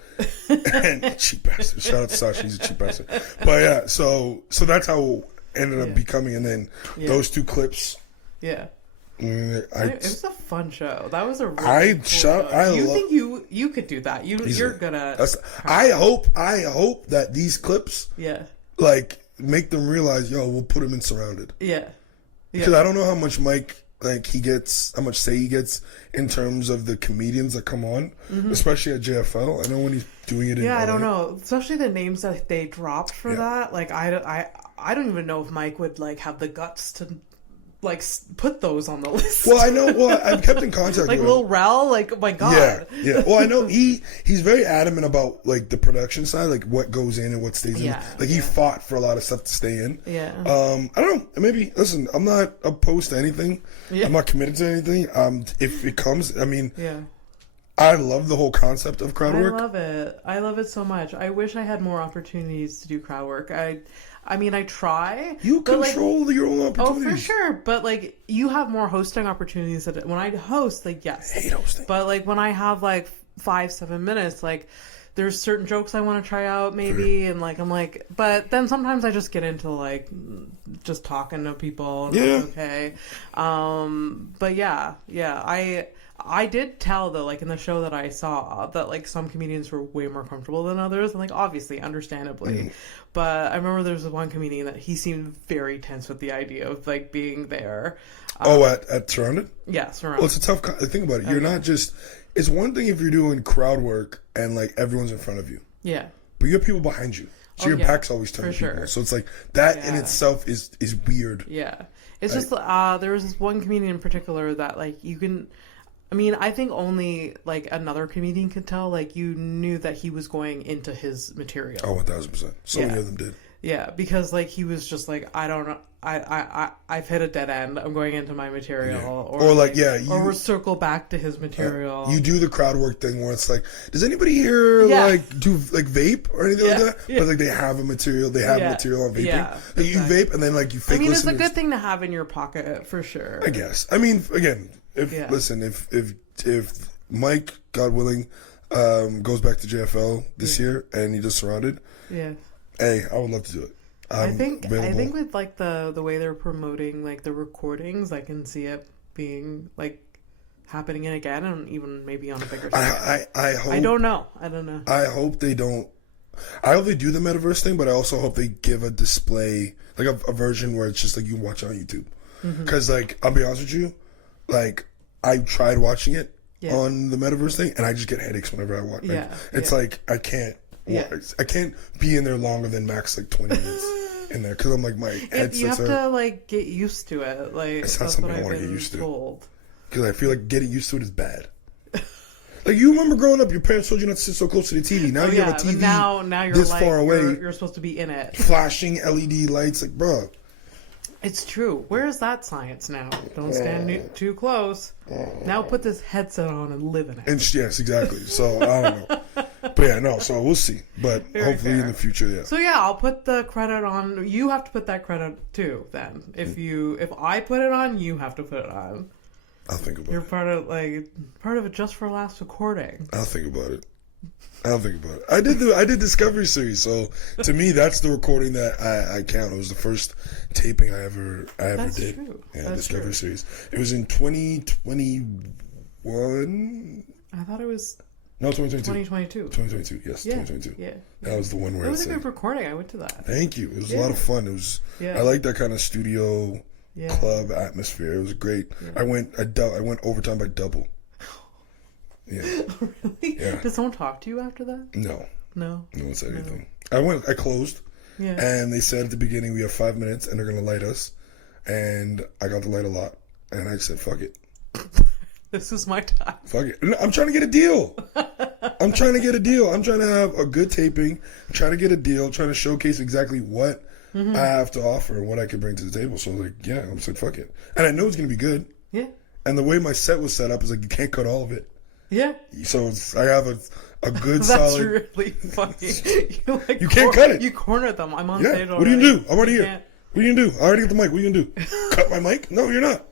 Yeah. And cheap bastard. Shout out to Sasha, he's a cheap bastard. But yeah, so that's how it ended up becoming, and then those 2 clips. Yeah. It was a fun show. That was a really cool show. You think you could do that? You're good at. I hope that these clips, like make them realize, we'll put him in Surrounded. Yeah. Because I don't know how much Mike how much say he gets in terms of the comedians that come on, especially at JFL. I know when he's doing it in LA. I don't know, especially the names that they dropped for that. Like I don't even know if Mike would like have the guts to like put those on the list. Well, I know. Well, I've kept in contact like with Lil Rel. Like, oh my god. Yeah. Well, I know he's very adamant about like the production side, like what goes in and what stays in. Like he fought for a lot of stuff to stay in. Yeah. I don't know. Maybe listen. I'm not opposed to anything. Yeah. I'm not committed to anything. If it comes, I mean. Yeah. I love the whole concept of crowd work. I love it so much. I wish I had more opportunities to do crowd work. I mean, I try. You control your own opportunities. Oh, for sure. But, like, you have more hosting opportunities. When I host, like, yes. I hate hosting. But, like, when I have, like, 5-7 minutes, like, there's certain jokes I want to try out, maybe. And, like, I'm like... But then sometimes I just get into, like, just talking to people. And that's okay. But, yeah. I did tell, though, like, in the show that I saw, that, like, some comedians were way more comfortable than others. And, like, obviously, understandably. But I remember there was one comedian that he seemed very tense with the idea of, like, being there. At Surrounded? Yeah, Surrounded. Well, it's a tough... Think about it. You're not just... It's one thing if you're doing crowd work and, like, everyone's in front of you. Yeah. But you have people behind you. So your back's always turned to people. Sure. So it's like, that in itself is weird. Yeah. It's just... there was this one comedian in particular that, like, you can... I mean, I think only, like, another comedian could tell, like, you knew that he was going into his material. Oh, 1,000%. So many of them did. Yeah, because, like, he was just like, I don't know, I've hit a dead end, I'm going into my material. Yeah. Or we'll circle back to his material. You do the crowd work thing where it's like, does anybody here, like, do, like, vape or anything like that? Yeah. But, like, they have a material, material on vaping. Yeah, like, you vape and then, like, you fake it's a good thing to have in your pocket, for sure. I guess. I mean, again... If Mike, God willing, goes back to JFL this year and he does Surrounded, hey, I would love to do it. I think with like the way they're promoting like the recordings, I can see it being like happening again, and even maybe on a bigger scale. I hope. I don't know. I hope they don't. I hope they do the metaverse thing, but I also hope they give a display, like a version where it's just like you can watch it on YouTube. Because like I'll be honest with you. Like, I tried watching it on the metaverse thing, and I just get headaches whenever I watch it. It's like, I can't be in there longer than max, like, 20 minutes in there, because I'm like, my headsets you have to, like, get used to it. Like, it's not something I want to get used to. Because I feel like getting used to it is bad. Like, you remember growing up, your parents told you not to sit so close to the TV. Now you have a TV now you're this like, far away. You're supposed to be in it. Flashing LED lights. Like, bro. It's true. Where is that science now? Don't stand too close. Now put this headset on and live in it. And yes, exactly. So, I don't know. But yeah, no, so we'll see. But hopefully in the future, yeah. So yeah, I'll put the credit on. You have to put that credit too, then. If I put it on, you have to put it on. I'll think about it. You're part of it just for last recording. I'll think about it. I did Discovery Series, so to me that's the recording that I count. It was the first taping I ever did. True. Yeah, That's Discovery true. Series. It was in 2021. I thought it was No, 2022. 2022. 2022. Yes, Yeah. 2022. Yeah. That was the one where It was it's a good recording. I went to that. Thank you. It was a lot of fun. It was. Yeah. I like that kind of studio Yeah. club atmosphere. It was great. Yeah. I went overtime by double. Yeah. Really? Yeah. Did someone talk to you after that? No. No. No one said anything. I closed. Yeah. And they said at the beginning, we have 5 minutes and they're going to light us. And I got to light a lot. And I said, fuck it. This is my time. Fuck it. No, I'm trying to get a deal. I'm trying to have a good taping. I'm trying to get a deal. Trying to showcase exactly what I have to offer and what I can bring to the table. So, like, yeah, I said, fuck it. And I know it's going to be good. Yeah. And the way my set was set up is like, you can't cut all of it. Yeah. So I have a good That's solid. That's really funny. You can't cut it. You cornered them. I'm on Yeah. stage already. What are you gonna do? I'm already here. Can't. What are you gonna do? I already got the mic. What are you gonna do? Cut my mic? No, you're not.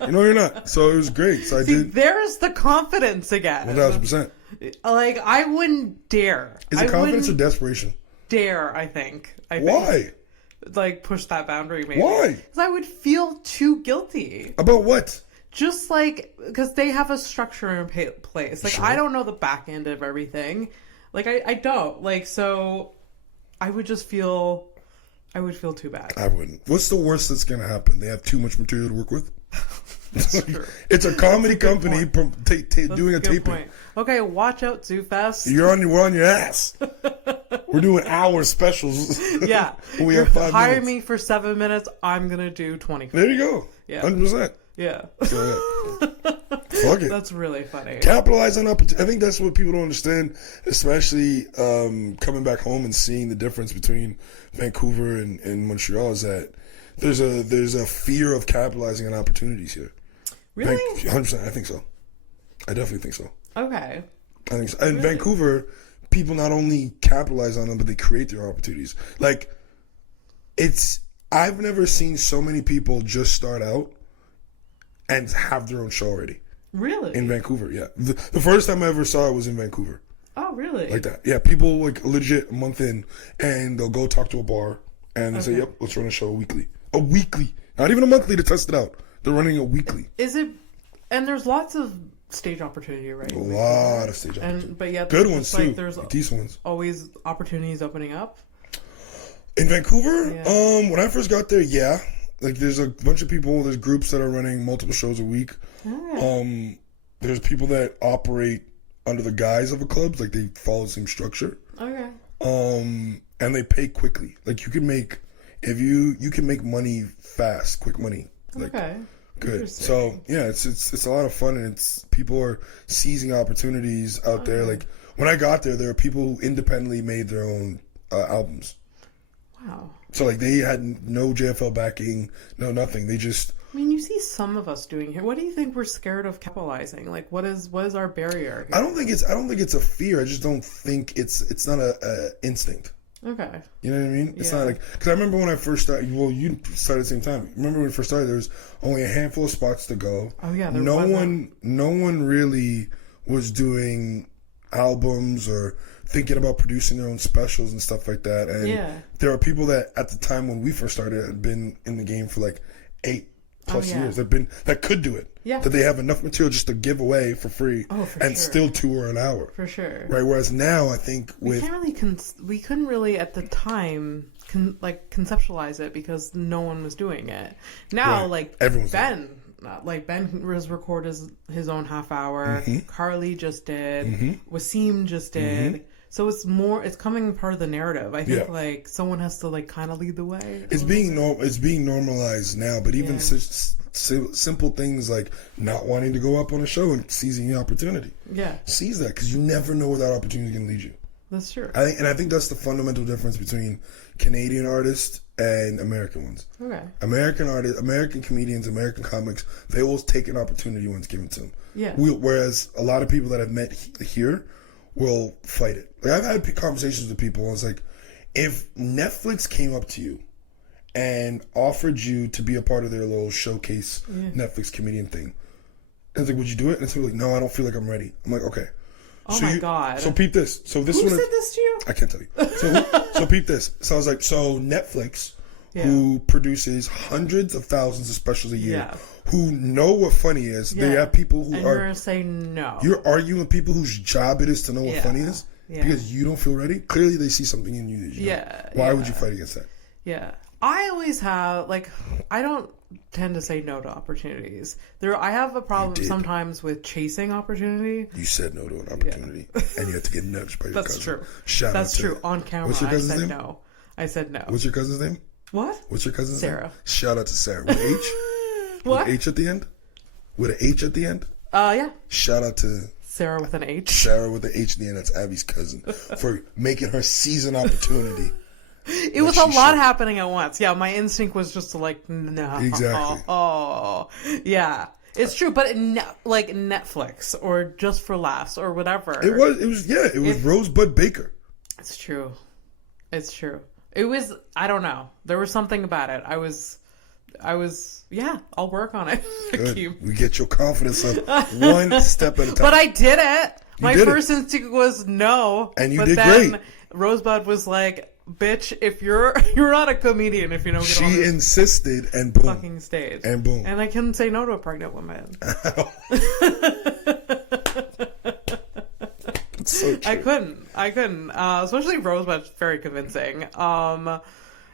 You're not. So it was great. So I did. There's the confidence again. 1,000%. Like, I wouldn't dare. Is it confidence or desperation? Dare, I think. Why? Like, push that boundary, maybe. Why? Because I would feel too guilty. About what? Just like, because they have a structure in place. Like, Sure. I don't know the back end of everything. Like, I don't. Like, so I would just feel, I would feel too bad. I wouldn't. What's the worst that's going to happen? They have too much material to work with? That's true. It's a comedy company doing a taping. Point. Okay, watch out, ZooFest. We're on your ass. We're doing hour specials. Yeah. We have 5 Hire minutes. me for 7 minutes. I'm going to do 20. There you go. Yeah. 100%. Yeah. So, yeah. Fuck it. That's really funny. Capitalize on opportunity. I think that's what people don't understand, especially coming back home and seeing the difference between Vancouver and Montreal, is that there's a fear of capitalizing on opportunities here. Really? 100%. I think so. I definitely think so. Okay. I think so. In Vancouver, people not only capitalize on them, but they create their opportunities. Like, I've never seen so many people just start out and have their own show already. Really? In Vancouver, yeah. The first time I ever saw it was in Vancouver. Oh, really? Like that. Yeah, people like legit a month in, and they'll go talk to a bar, and they say, yep, let's run a show weekly. A weekly. Not even a monthly to test it out. They're running a weekly. Is it... And there's lots of stage opportunity, right? A lot of stage opportunity. But yeah, good ones, like, too. There's decent ones. Always opportunities opening up. In Vancouver? Yeah. When I first got there, yeah. Like, there's a bunch of people, there's groups that are running multiple shows a week. Oh. There's people that operate under the guise of a club, like they follow the same structure. Okay. And they pay quickly. Like, you can make money fast, quick money. Like, okay. good. So yeah, it's a lot of fun, and people are seizing opportunities out there. Like, when I got there were people who independently made their own albums. Wow. So like, they had no JFL backing, no nothing. They just... I mean, you see some of us doing here. What do you think we're scared of capitalizing? Like, what is our barrier here? I don't think it's a fear. I just don't think it's not a instinct. Okay. You know what I mean? It's not like, because I remember when I first started. Well, you started at the same time. Remember when we first started? There was only a handful of spots to go. Oh yeah. No one really was doing albums or thinking about producing their own specials and stuff like that. And there are people that at the time when we first started had been in the game for like 8+ years. That could do it. Yeah. That they have enough material just to give away for free and still tour an hour. For sure. Right. Whereas now, I think we couldn't really at the time conceptualize it because no one was doing it. Now, like everyone's Ben was recorded his own half hour. Carly just did. Wasim just did. So it's coming part of the narrative. I think like someone has to like kind of lead the way. It's being normalized now, but even simple things like not wanting to go up on a show and seizing the opportunity. Yeah. Seize that, because you never know where that opportunity is going to lead you. That's true. I think that's the fundamental difference between Canadian artists and American ones. Okay. American artists, American comedians, American comics, they always take an opportunity when it's given to them. Yeah. Whereas a lot of people that I've met here will fight it. Like, I've had conversations with people, and it's like, if Netflix came up to you and offered you to be a part of their little showcase Netflix comedian thing, and it's like, would you do it? And it's like, no, I don't feel like I'm ready. I'm like, okay. Oh my God. So peep this. So this Who said this to you? I can't tell you. So peep this. So I was like, so Netflix, who produces hundreds of thousands of specials a year, who know what funny is, they have people who and are... you're going to say no. You're arguing with people whose job it is to know what funny is because you don't feel ready? Clearly they see something in you that you don't. Why would you fight against that? Yeah. I always have, like, I don't tend to say no to opportunities. I have a problem sometimes with chasing opportunity. You said no to an opportunity, and you had to get nudged by your cousin. That's true. That's true. On camera, What's your cousin's I said name? no. I said no. What's your cousin's name? What? What's your cousin's Sarah. name? Shout out to Sarah. With H? What? With H at the end? With an H at the end? Yeah. Shout out to... Sarah with an H? Sarah with an H at the end. That's Abby's cousin. For making her seize an opportunity. It was a lot happening at once. Yeah, my instinct was just to like, no. Exactly. Oh, yeah. It's true, but like Netflix or Just for Laughs or whatever. It was Rosebud Baker. It's true. It was, I don't know. There was something about it. I was, I'll work on it. We get your confidence up one step at a time. But I did it. My first instinct was no. And you did great. Rosebud was like, bitch, if you're not a comedian if you don't get on this insisted, and boom. Fucking stage. And boom. And I couldn't say no to a pregnant woman. So true. I couldn't. Especially Rosebud's very convincing.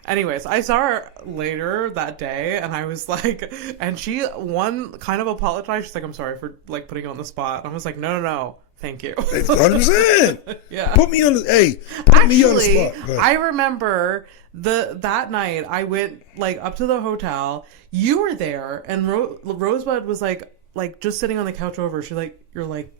Anyways, I saw her later that day, and I was like, and she kind of apologized. She's like, I'm sorry for like putting you on the spot. And I was like, no. Thank you. 100%. Yeah. Put me on the spot. I remember that night I went like up to the hotel. You were there, and Rosebud was like just sitting on the couch over. You're like,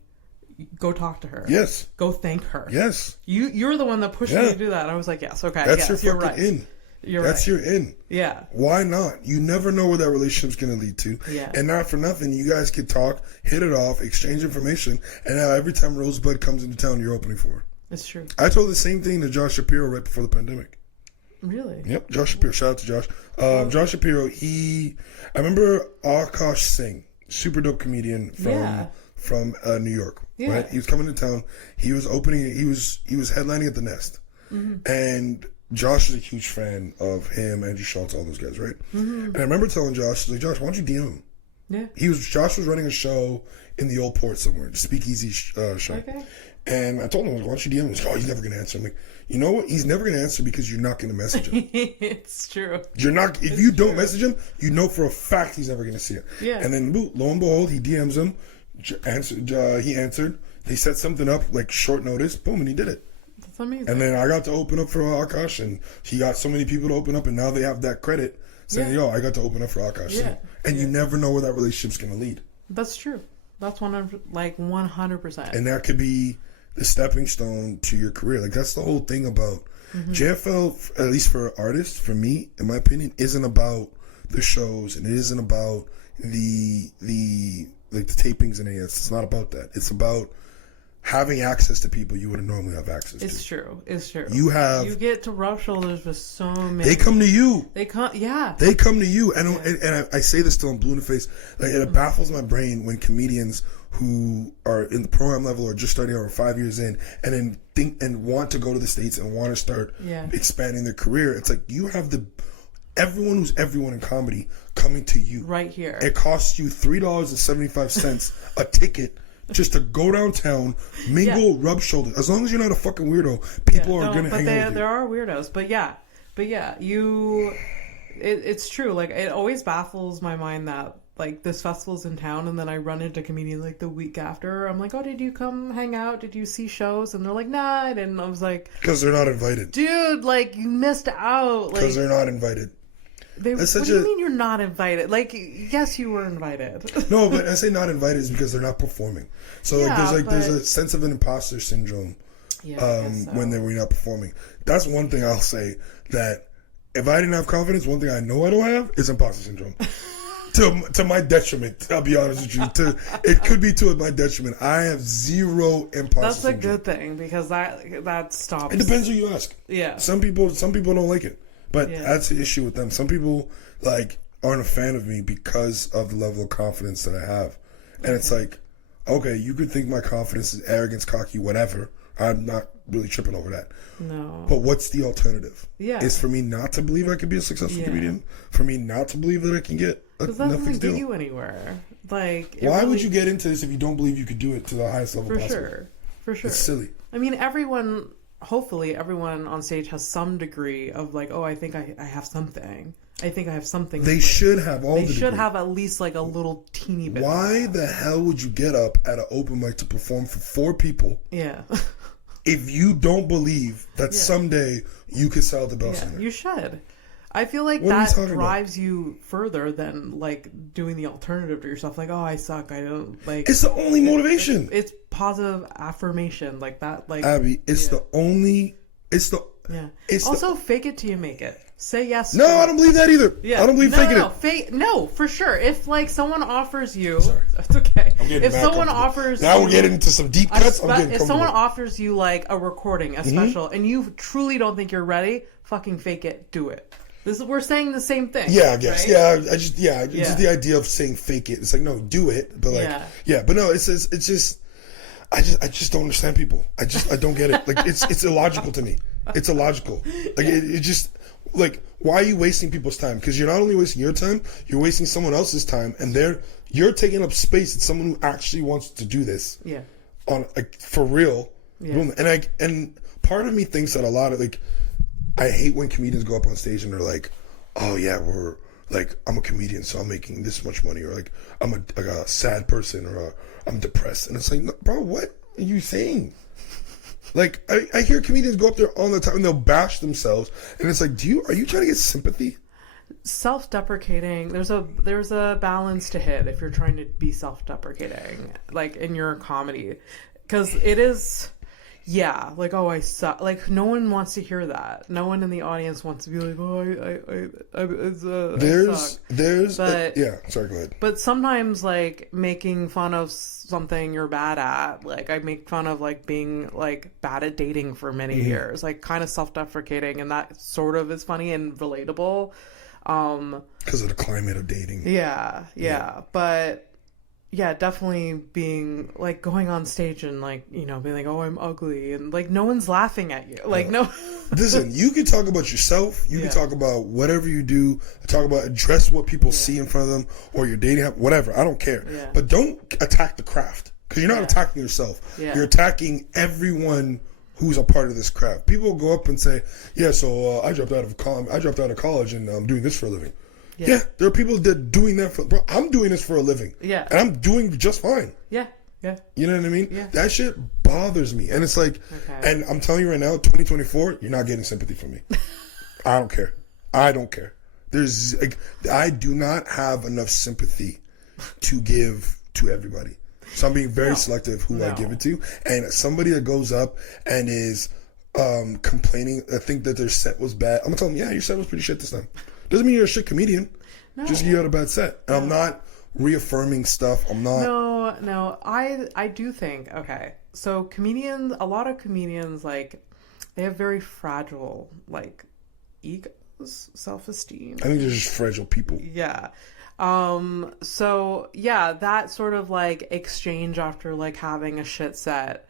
go talk to her. Yes. Go thank her. Yes. You're the one that pushed me to do that. And I was like, yes, okay. That's yes, your you're fucking right. in. That's your in. Yeah. Why not? You never know where that relationship's going to lead to. Yeah. And not for nothing, you guys could talk, hit it off, exchange information, and now every time Rosebud comes into town, you're opening for her. It's true. I told the same thing to Josh Shapiro right before the pandemic. Really? Yep, Josh Shapiro. Shout out to Josh. Josh Shapiro, I remember Akash Singh, super dope comedian from New York. Yeah. Right? He was coming to town. He was headlining at the Nest. Mm-hmm. And Josh is a huge fan of him, Andrew Schultz, all those guys, right? Mm-hmm. And I remember telling Josh, Josh, why don't you DM him? Yeah. Josh was running a show in the Old Port somewhere, Speakeasy show. Okay. And I told him, why don't you DM him? He's like, he's never going to answer. I'm like, you know what? He's never going to answer because you're not going to message him. It's true. If you don't message him, you know for a fact he's never going to see it. Yeah. And then, lo and behold, he DMs him. He answered. They set something up, like short notice. Boom, and he did it. That's amazing. And then I got to open up for Akash, and he got so many people to open up, and now they have that credit saying, yo, I got to open up for Akash. Yeah. And you never know where that relationship's going to lead. That's true. That's 100%. And that could be the stepping stone to your career. Like, that's the whole thing about JFL, at least for artists, for me, in my opinion, isn't about the shows, and it isn't about the tapings and anything. It's not about that. It's about having access to people you wouldn't normally have access to. It's true. You get to rub shoulders with so many. They come to you. They come to you. And I say this till I'm blue in the face. Like, it baffles my brain when comedians who are in the program level or just starting out 5 years in and then think and want to go to the States and want to start expanding their career. It's like, you have everyone who's everyone in comedy coming to you. Right here. It costs you $3.75 a ticket just to go downtown, mingle, rub shoulders. As long as you're not a fucking weirdo, people are going to hang out with you. There are weirdos. But it's true. Like, it always baffles my mind that like this festival's in town, and then I run into a comedian like the week after. I'm like, oh, did you come hang out? Did you see shows? And they're like, nah, I didn't. I was like, because they're not invited, dude. Like, you missed out. Because they're not invited. What do you mean you're not invited? Like, yes, you were invited. No, but I say not invited is because they're not performing. So there's a sense of an imposter syndrome when we're not performing. That's one thing I'll say, that if I didn't have confidence, one thing I know I don't have is imposter syndrome. to my detriment, I'll be honest with you. It could be to my detriment. I have zero imposter That's syndrome. a good thing, because that stops. It depends who you ask. Yeah. Some people don't like it. But that's the issue with them. Some people like aren't a fan of me because of the level of confidence that I have. And it's like, okay, you could think my confidence is arrogance, cocky, whatever. I'm not really tripping over that. No. But what's the alternative? Yeah. Is for me not to believe I could be a successful comedian? For me not to believe that I can get a Netflix deal? Because that doesn't get you anywhere. Like, why would you get into this if you don't believe you could do it to the highest level possible? For sure. It's silly. I mean, hopefully everyone on stage has some degree of like, oh, I think I have something. I think I have something. They should have all the degree. They should have at least like a little teeny bit. Why the hell would you get up at an open mic to perform for 4 people? Yeah. If you don't believe that someday you could sell the Bell Center. You should. I feel like that drives you further than like doing the alternative to yourself. Like, oh, I suck. I don't like. It's the only motivation. It's positive affirmation like that. Like, Abby, it's the only. It's the. Yeah. It's also fake it till you make it. Say yes. No, I don't believe that either. Yeah. I don't believe faking it. No, for sure. If like someone offers you, sorry. It's okay. If someone offers, now we're getting into some deep cuts. If someone offers you like a recording, a special, and you truly don't think you're ready, fucking fake it. Do it. We're saying the same thing. Yeah, I guess. Right? Yeah, just the idea of saying fake it. It's like, no, do it. But like, but no, it's just, I just don't understand people. I don't get it. Like, it's illogical to me. It's illogical. Like, it just, like, why are you wasting people's time? Because you're not only wasting your time, you're wasting someone else's time, and you're taking up space that someone who actually wants to do this. Yeah. On for real. Yeah. And part of me thinks that a lot of like. I hate when comedians go up on stage and they're like, oh yeah, I'm a comedian, so I'm making this much money, or like I'm a sad person, or I'm depressed. And it's like, no, bro, what are you saying? Like, I hear comedians go up there all the time and they'll bash themselves, and it's like, are you trying to get sympathy? Self-deprecating, there's a balance to hit if you're trying to be self-deprecating, like in your comedy, because it is. Yeah, like, oh, I suck. Like, no one wants to hear that. No one in the audience wants to be like, oh, I suck. Sorry, go ahead. But sometimes, like, making fun of something you're bad at, like, I make fun of, like, being, like, bad at dating for many years, like, kind of self-deprecating, and that sort of is funny and relatable. Because of the climate of dating. Yeah. But... yeah, definitely being like going on stage and like, you know, being like, oh, I'm ugly, and like no one's laughing at you. Like, no. Listen, you can talk about yourself. You can talk about whatever you do. Address what people see in front of them, or your dating app, whatever. I don't care. Yeah. But don't attack the craft, because you're not attacking yourself. Yeah. You're attacking everyone who's a part of this craft. People go up and say, yeah, so I dropped out of college and I'm doing this for a living. Yeah, there are people that are doing that for. Bro, I'm doing this for a living. Yeah, and I'm doing just fine. Yeah. You know what I mean? Yeah. That shit bothers me, and it's like, and I'm telling you right now, 2024, you're not getting sympathy from me. I don't care. There's, like, I do not have enough sympathy to give to everybody. So I'm being very selective who I give it to, and somebody that goes up and is complaining, I think that their set was bad. I'm gonna tell them, yeah, your set was pretty shit this time. Doesn't mean you're a shit comedian. No. Just you had a bad set. And I'm not reaffirming stuff. I'm not. No. I do think, okay. So a lot of comedians, like, they have very fragile, like, egos, self-esteem. I think they're just fragile people. Yeah. So, yeah, that sort of, like, exchange after, like, having a shit set,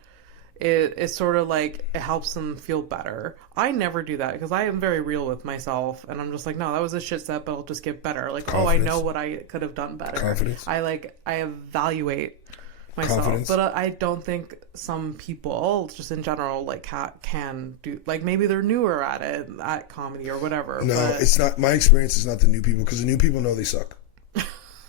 it's sort of like it helps them feel better. I never do that because I am very real with myself, and I'm just like, no, that was a shit set, but I'll just get better. Like, confidence. Oh, I know what I could have done better. Confidence. I evaluate myself, but I don't think some people, just in general, like can do, like, maybe they're newer at comedy or whatever. No, it's not. My experience is not the new people, because the new people know they suck.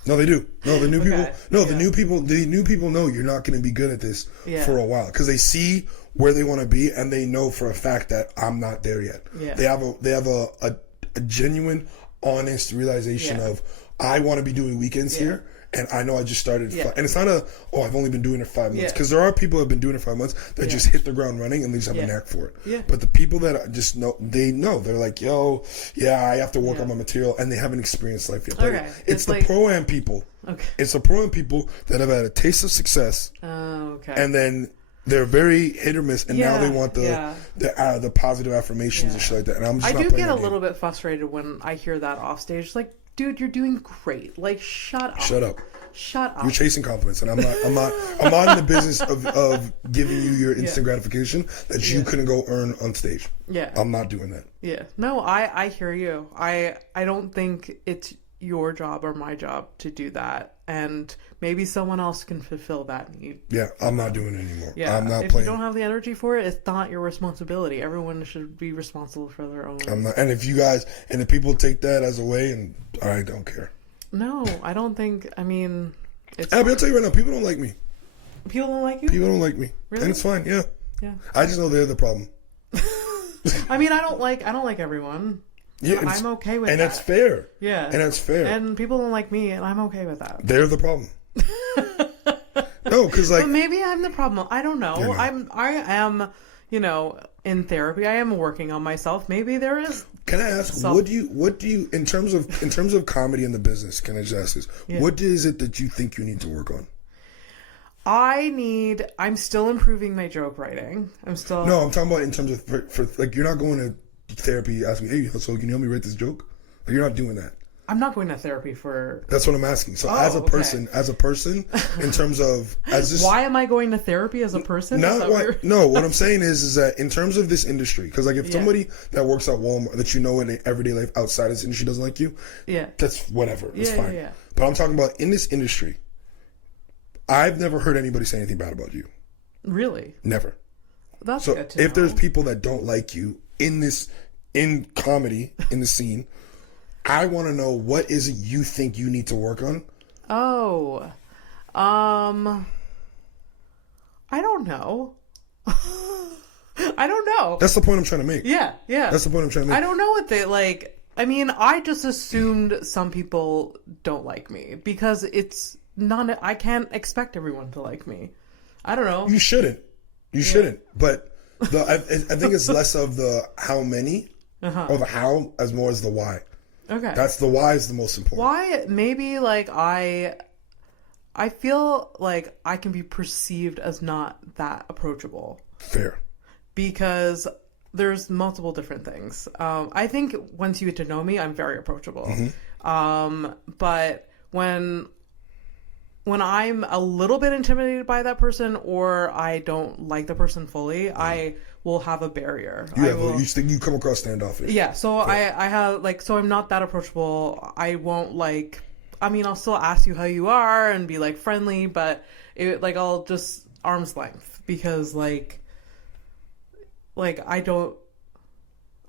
No, they do. No, the new people. No, the new people. The new people know you're not going to be good at this for a while because they see where they want to be and they know for a fact that I'm not there yet. Yeah. They have a genuine, honest realization of I want to be doing weekends here. And I know I just started, and it's not I've only been doing it 5 months. Because there are people who have been doing it 5 months that just hit the ground running and they just have a knack for it. Yeah. But the people that just know, they're like, I have to work on my material, and they haven't experienced life yet. But it's the pro-am people. Okay. It's the pro-am people that have had a taste of success. Oh, okay. And then they're very hit or miss, and now they want the positive affirmations and shit like that. And I'm just I do get a little bit frustrated when I hear that off stage. Like, dude, you're doing great. Like, shut up. Shut up. Shut up. You're chasing compliments, and I'm not in the business of giving you your instant gratification that you couldn't go earn on stage. Yeah. I'm not doing that. Yeah. No, I hear you. I don't think it's your job or my job to do that, and maybe someone else can fulfill that need. Yeah, I'm not doing it anymore. Yeah, I'm not. If you don't have the energy for it, it's not your responsibility. Everyone should be responsible for their own. I'm not, and if you guys and if people take that as a way, and I don't care. No, I don't think. I mean, it's. Abby, I'll tell you right now, people don't like me. People don't like you. People don't like me, really? And it's fine. Yeah. Yeah. I just know they're the problem. I mean, I don't like everyone. Yeah, I'm okay with that. And that's fair. Yeah. And that's fair. And people don't like me, and I'm okay with that. They're the problem. No, because like... But maybe I'm the problem. I don't know. I am, in therapy. I am working on myself. Maybe there is... Can I ask, what do you, in terms of comedy in the business, can I just ask this? Yeah. What is it that you think you need to work on? I'm still improving my joke writing. No, I'm talking about in terms of, for like, you're not going to therapy asking, hey, so can you help me write this joke? Like, you're not doing that. I'm not going to therapy for... That's what I'm asking. So as a person, in terms of... Why am I going to therapy as a person? No, what I'm saying is that in terms of this industry, because like if somebody that works at Walmart, that you know in everyday life outside of this industry doesn't like you, that's whatever. It's fine. Yeah. But I'm talking about in this industry, I've never heard anybody say anything bad about you. Really? Never. That's good to know. If there's people that don't like you in comedy, in the scene, I want to know what is it you think you need to work on? I don't know. I don't know. That's the point I'm trying to make. Yeah. That's the point I'm trying to make. I don't know what they like. I mean, I just assumed some people don't like me because it's not. I can't expect everyone to like me. I don't know. You shouldn't. But I think it's less of the how many or the how as more as the why. Okay. That's the why is the most important. Why? Maybe like I feel like I can be perceived as not that approachable. Fair. Because there's multiple different things. I think once you get to know me, I'm very approachable. Mm-hmm. But when I'm a little bit intimidated by that person or I don't like the person fully, I will have a barrier. You come across standoffish. Yeah, so I have so I'm not that approachable. I won't I'll still ask you how you are and be friendly, but I'll just arm's length because I'm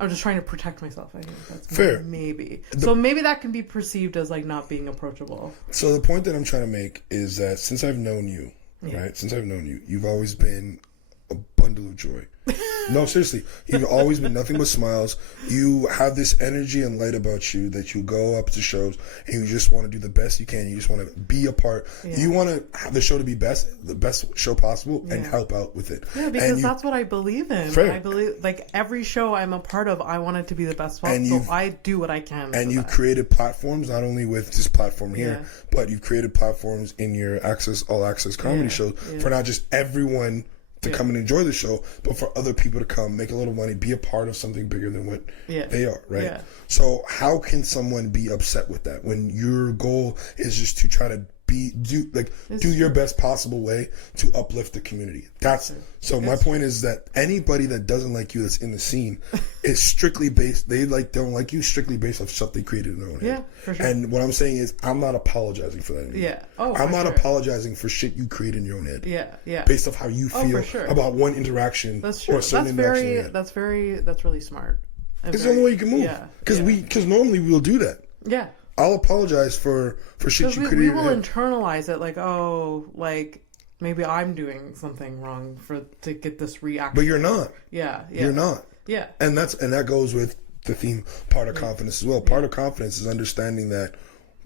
just trying to protect myself. I think that's fair. Maybe. So maybe that can be perceived as not being approachable. So the point that I'm trying to make is that since I've known you, right? Since I've known you, you've always been a bundle of joy. No, seriously. You've always been nothing but smiles. You have this energy and light about you that you go up to shows and you just want to do the best you can. You just want to be a part. Yeah. You want to have the show to be the best show possible and help out with it. Yeah, because that's what I believe in. Fair. I believe, every show I'm a part of, I want it to be the best possible. So I do what I can. And you've created platforms, not only with this platform here, but you've created platforms in your all access comedy shows for not just everyone to come and enjoy the show, but for other people to come, make a little money, be a part of something bigger than what they are, right? Yeah. So how can someone be upset with that when your goal is just to try to do your best possible way to uplift the community? My point is that anybody that doesn't like you that's in the scene is strictly based, they don't like you strictly based off stuff they created in their own head. Yeah, for sure. And what I'm saying is I'm not apologizing for that anymore. Yeah. I'm not apologizing for shit you create in your own head. Yeah, yeah. Based off how you feel about one interaction. That's true. Or a certain interaction. That's really smart. It's the only way you can move. Yeah. Because normally we'll do that. Yeah. I'll apologize for shit you could we will internalize it like, oh, like maybe I'm doing something wrong to get this reaction. But you're not. Yeah. You're not. Yeah. And that goes with the theme part of confidence as well. Part of confidence is understanding that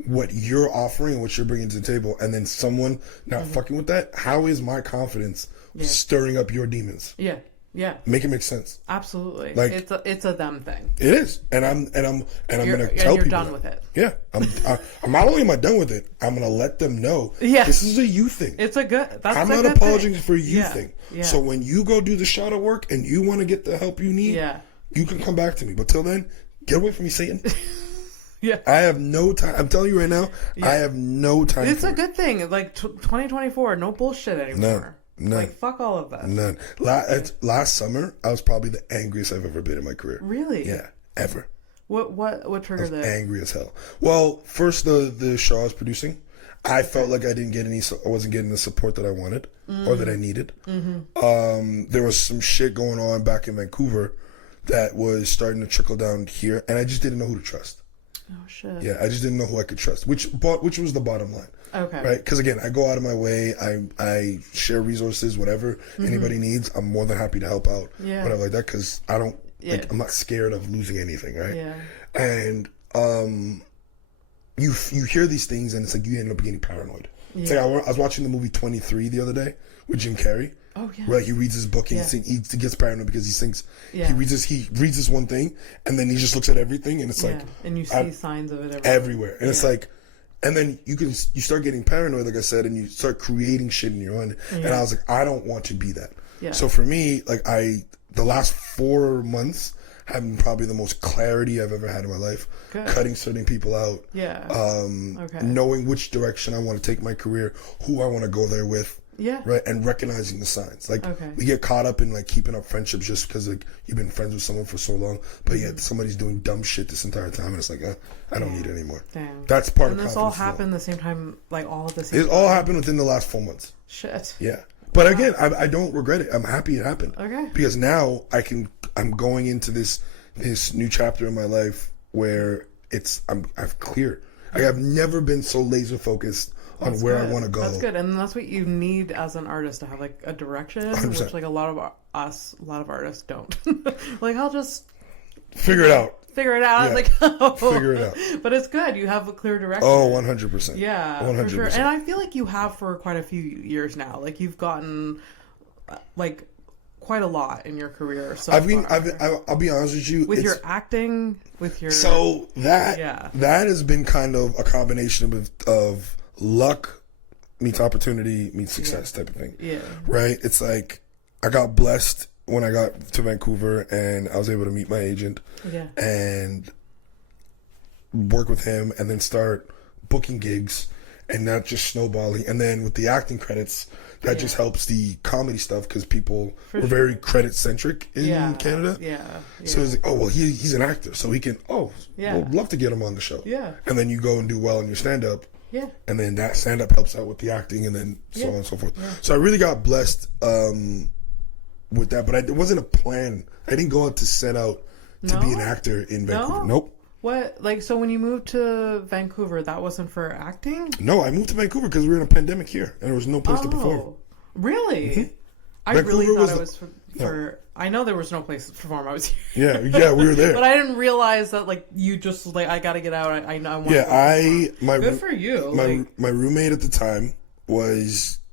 what you're offering, what you're bringing to the table, and then someone not fucking with that. How is my confidence stirring up your demons? Yeah. Make it make sense. Absolutely. Like it's a them thing. It is, and I'm gonna tell people you're done with it. Yeah, I'm not only am I done with it, I'm gonna let them know. Yeah. This is a you thing. It's a good. I'm not apologizing for a you thing. Yeah. So when you go do the shadow work and you want to get the help you need, you can come back to me. But till then, get away from me, Satan. Yeah. I have no time. I'm telling you right now, I have no time. It's a good thing. Like 2024, no bullshit anymore. None. Like, fuck all of that. None. Last summer, I was probably the angriest I've ever been in my career. Really? Yeah, ever. What triggered that? Angry as hell. Well, first the show I was producing, I felt like I wasn't getting the support that I wanted or that I needed. Mm-hmm. There was some shit going on back in Vancouver that was starting to trickle down here, and I just didn't know who to trust. Oh shit. Yeah, I just didn't know who I could trust, which was the bottom line. Okay. Right? Because again, I go out of my way. I share resources, whatever anybody needs. I'm more than happy to help out, whatever like that. Because I don't, I'm not scared of losing anything, right? Yeah. And you hear these things, and it's like you end up getting paranoid. Yeah. It's like I was watching the movie 23 the other day with Jim Carrey. Oh yeah. Where he reads his book and he gets paranoid because he thinks he reads this one thing and then he just looks at everything and it's like and you see signs of it everywhere. And it's like, and then you start getting paranoid, like I said, and you start creating shit in your own. And I was like, I don't want to be that. Yeah. So for me, like the last 4 months have been probably the most clarity I've ever had in my life. Good. Cutting certain people out. Yeah. Knowing which direction I want to take my career, who I want to go there with. Yeah. Right. And recognizing the signs. Like we get caught up in like keeping up friendships just because like you've been friends with someone for so long, but yet somebody's doing dumb shit this entire time, and it's like I don't need it anymore. Damn. That's part of. And this all happened the same time, like all at the same. It all happened within the last 4 months. Shit. Yeah. But again, I don't regret it. I'm happy it happened. Okay. Because now I'm going into this new chapter in my life where I've cleared. I've never been so laser focused on where I want to go. That's good, and that's what you need as an artist, to have like a direction, 100%. Which like a lot of artists don't. Like I'll just figure it out. Yeah. Like figure it out. But it's good. You have a clear direction. Oh, 100%. Yeah, 100%. For sure. And I feel like you have for quite a few years now. Like you've gotten like quite a lot in your career. So I'll be honest with you. With your acting, with your that has been kind of a combination of luck meets opportunity meets success type of thing. Yeah. Right? It's like I got blessed when I got to Vancouver and I was able to meet my agent and work with him and then start booking gigs and not just snowballing. And then with the acting credits, that just helps the comedy stuff because people were very credit centric in Canada. Yeah. So it's like, oh, well, he's an actor, so he can, we'd love to get him on the show. Yeah. And then you go and do well in your stand up. Yeah. And then that stand up helps out with the acting and then so on and so forth. Yeah. So I really got blessed with that, but it wasn't a plan. I didn't go out to set out to be an actor in Vancouver. Nope. What? Like, so when you moved to Vancouver, that wasn't for acting? No, I moved to Vancouver because we were in a pandemic here and there was no place to perform. Really? Mm-hmm. I Vancouver really thought it was for I know there was no place to perform. I was here. Yeah, we were there. But I didn't realize that, like, you just, like, I gotta get out. I know I want to good for you. My roommate at the time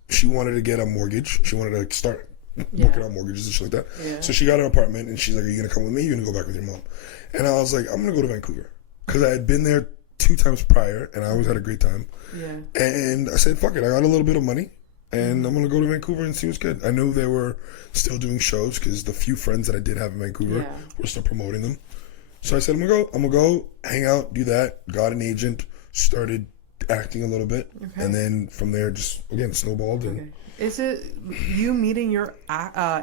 she wanted to get a mortgage. She wanted to start working on mortgages and shit like that. Yeah. So she got an apartment and she's like, are you going to come with me? You're going to go back with your mom. And I was like, I'm going to go to Vancouver. Because I had been there 2 times prior and I always had a great time. Yeah. And I said, fuck it. I got a little bit of money and I'm going to go to Vancouver and see what's good. I knew they were still doing shows because the few friends that I did have in Vancouver were still promoting them. So I said, I'm going to go hang out, do that. Got an agent, started acting a little bit. Okay. And then from there, just, again, snowballed. And Is it you meeting your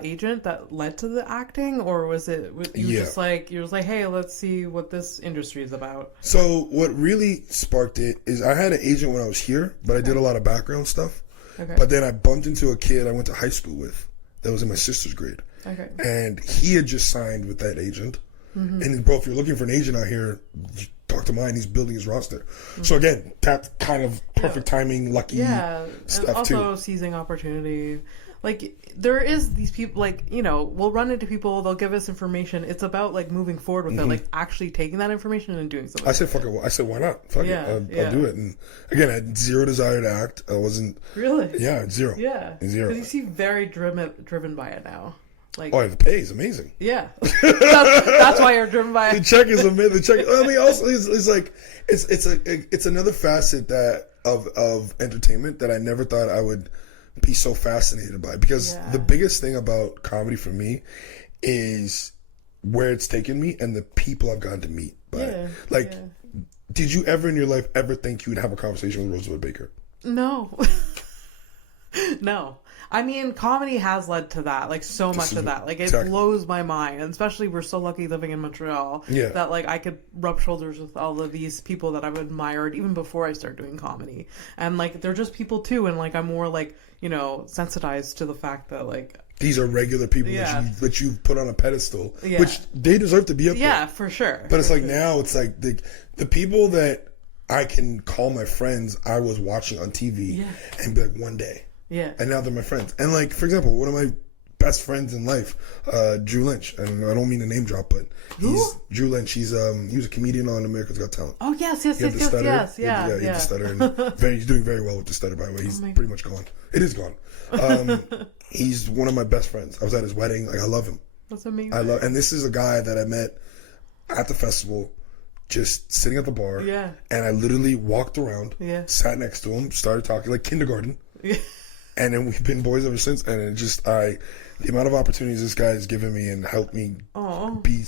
agent that led to the acting, or was it you just like hey, let's see what this industry is about? So what really sparked it is I had an agent when I was here, but I did a lot of background stuff. Okay. But then I bumped into a kid I went to high school with that was in my sister's grade. Okay. And he had just signed with that agent. Mm-hmm. And bro, if you're looking for an agent out here, talk to mine. He's building his roster. So again, that's kind of perfect timing, lucky stuff and also too. seizing opportunity. Like, there is these people, like, you know, we'll run into people, they'll give us information. It's about, like, moving forward with it, like, actually taking that information and doing something. I said, fuck it. I said, why not? Fuck it. I'll do it. And again, I had zero desire to act. I wasn't. Really? Yeah, zero. Yeah. Zero. Because you seem very driven by it now. Like, the pay is amazing. Yeah. That's why you're driven by it. The check is amazing. The check. I mean, also, it's like, it's another facet of entertainment that I never thought I would be so fascinated by, because the biggest thing about comedy for me is where it's taken me and the people I've gotten to meet. Did you ever in your life ever think you would have a conversation with Roosevelt Baker? No. No. I mean, comedy has led to that, like, so much of that. Like, it blows my mind. And especially, we're so lucky living in Montreal that, like, I could rub shoulders with all of these people that I've admired even before I started doing comedy. And, like, they're just people, too. And, like, I'm more, like, you know, sensitized to the fact that, like... These are regular people that you've put on a pedestal, which they deserve to be up there. Yeah, for sure. But it's like now, it's like the people that I can call my friends I was watching on TV and be like, one day. Yeah. And now they're my friends. And like, for example, one of my best friends in life, Drew Lynch. And I don't mean to name drop, but he's Drew Lynch. He was a comedian on America's Got Talent. Oh, yes. He had the stutter. And he's doing very well with the stutter, by the way. He's pretty much gone. It is gone. He's one of my best friends. I was at his wedding. Like, I love him. That's amazing. And this is a guy that I met at the festival, just sitting at the bar. Yeah. And I literally walked around, sat next to him, started talking like kindergarten. Yeah. And then we've been boys ever since. And it just, the amount of opportunities this guy has given me and helped me be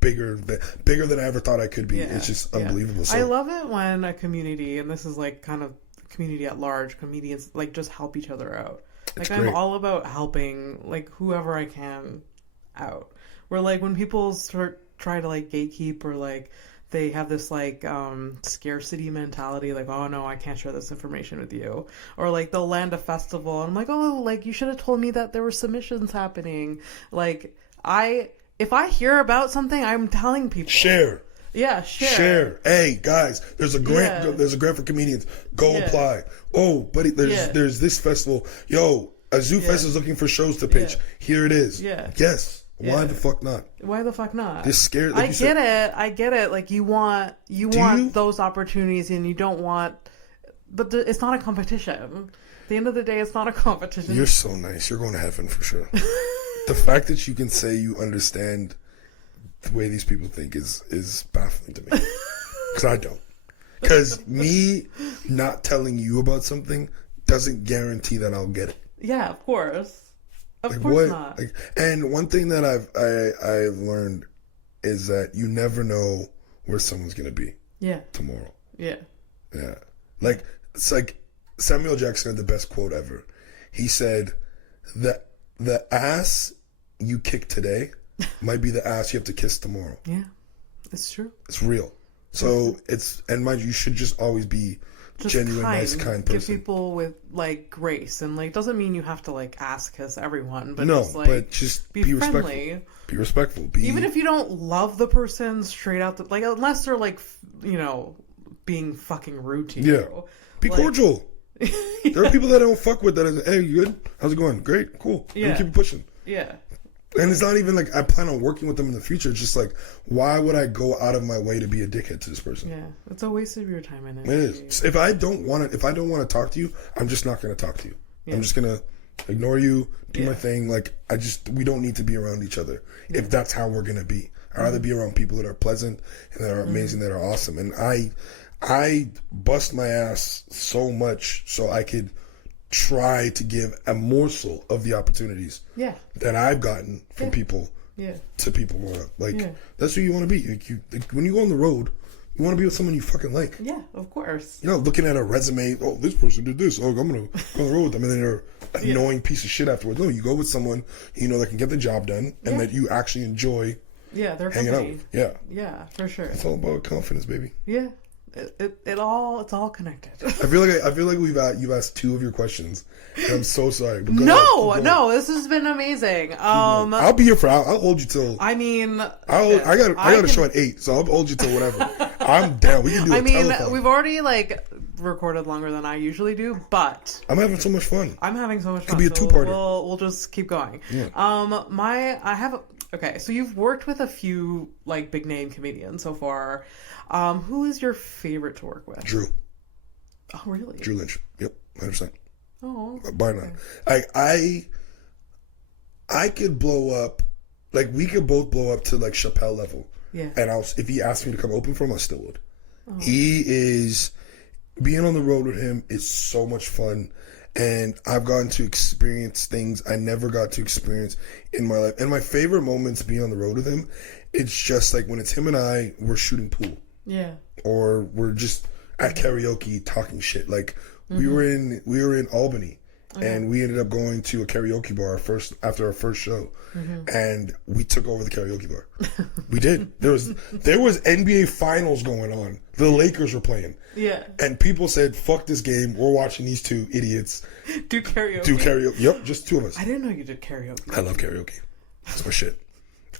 bigger than I ever thought I could be. It's just unbelievable. So, I love it when a community, and this is like kind of community at large, comedians like just help each other out. Like, I'm all about helping, like, whoever I can out. Where, like, when people try to, like, gatekeep, or, like, they have this, like, scarcity mentality, like, oh, no, I can't share this information with you. Or, like, they'll land a festival, and I'm like, oh, like, you should have told me that there were submissions happening. Like, if I hear about something, I'm telling people. Share. Yeah, share. Hey, guys, there's a grant. Yeah. There's a grant for comedians. Go apply. Oh, buddy, there's this festival. Yo, a Zoo Fest is looking for shows to pitch. Here it is. Yeah. Yes. Why the fuck not? Why the fuck not? They're scared. Like I get it. Like, you want those opportunities, and you don't want. But it's not a competition. At the end of the day, it's not a competition. You're so nice. You're going to heaven for sure. The fact that you can say you understand the way these people think is baffling to me, because I don't. Because me not telling you about something doesn't guarantee that I'll get it. Yeah, of course. Of course not. And one thing that I've learned is that you never know where someone's gonna be. Yeah. Tomorrow. Yeah. Yeah. Like, it's like Samuel Jackson had the best quote ever. He said that the ass you kick today might be the ass you have to kiss tomorrow. Yeah, it's true. It's real. So and mind you should just always be just genuine, nice, kind person. Give people with, like, grace, and, like, doesn't mean you have to, like, ass kiss everyone, but just be respectful. Friendly. Be respectful. Even if you don't love the person straight out, like, unless they're, like, you know, being fucking rude to you. Yeah. Be cordial. There are people that I don't fuck with that are, hey, you good? How's it going? Great, cool. Yeah. Keep it pushing. Yeah. And it's not even like I plan on working with them in the future. It's just like, why would I go out of my way to be a dickhead to this person? Yeah, it's a waste of your time and energy. It is. If I don't want to talk to you, I'm just not going to talk to you. Yeah. I'm just going to ignore you, do my thing. Like, we don't need to be around each other if that's how we're going to be. I'd rather be around people that are pleasant and that are amazing, that are awesome. And I bust my ass so much so I could try to give a morsel of the opportunities that I've gotten from people to people growing up. Like, that's who you want to be. Like, when you go on the road, you want to be with someone you fucking like. Yeah, of course. You're not looking at a resume, oh, this person did this, oh, I'm going to go on the road with them, and then they're an annoying piece of shit afterwards. No, you go with someone you know that can get the job done and that you actually enjoy they're hanging out with. Yeah. Yeah, for sure. It's all about confidence, baby. Yeah. it's all connected. I feel like you've asked 2 of your questions. And I'm so sorry. But No, this has been amazing. I'll be here for. I'll hold you till. I mean, I got a show at 8, so I'll hold you till whatever. I'm down. We can do. We've already recorded longer than I usually do, but I'm having so much fun. I'm having so much fun. It'll be a 2-parter. We'll just keep going. Yeah. Okay, so you've worked with a few big name comedians so far. Who is your favorite to work with? Drew. Oh, really? Drew Lynch. Yep, 100%. Oh, by now. I could blow up, we could both blow up to Chappelle level. Yeah. And if he asked me to come open for him, I still would. Oh. He is, being on the road with him is so much fun. And I've gotten to experience things I never got to experience in my life. And my favorite moments being on the road with him, it's just when it's him and we're shooting pool. Yeah. Or we're just at karaoke talking shit. We were in Albany, and we ended up going to a karaoke bar after our first show, and we took over the karaoke bar. We did. There was NBA finals going on. The Lakers were playing. Yeah. And people said, "Fuck this game. We're watching these 2 idiots do karaoke." Yep, just 2 of us. I didn't know you did karaoke. I love karaoke. That's my shit.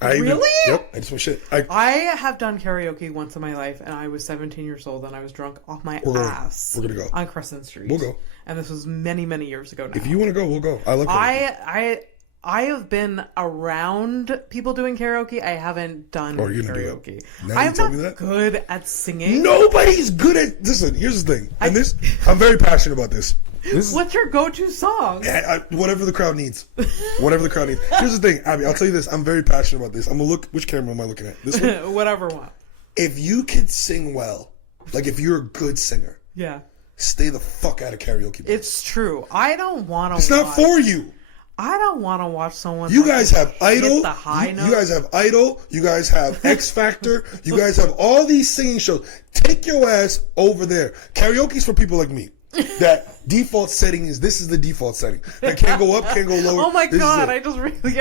Really? Yep, I just want shit. I have done karaoke once in my life, and I was 17 years old, and I was drunk off my ass. We're gonna go on Crescent Street. We'll go, and this was many, many years ago now. If you want to go, we'll go. I love karaoke. I have been around people doing karaoke. I haven't done karaoke. I'm not good at singing. Nobody's good at. Listen, here's the thing, I'm very passionate about this. What's your go-to song? Whatever the crowd needs. Whatever the crowd needs. Here's the thing, Abby. I'll tell you this. I'm very passionate about this. I'm gonna look. Which camera am I looking at? This one. Whatever one. If you can sing well, if you're a good singer, yeah, stay the fuck out of karaoke bars. It's true. I don't want to. It's not for you. I don't want to watch someone. You guys have Idol. The high notes. You guys have Idol. You guys have X Factor. You guys have all these singing shows. Take your ass over there. Karaoke's for people like me. That default setting is the default setting. That can't go up, can't go lower. Oh my god! I just really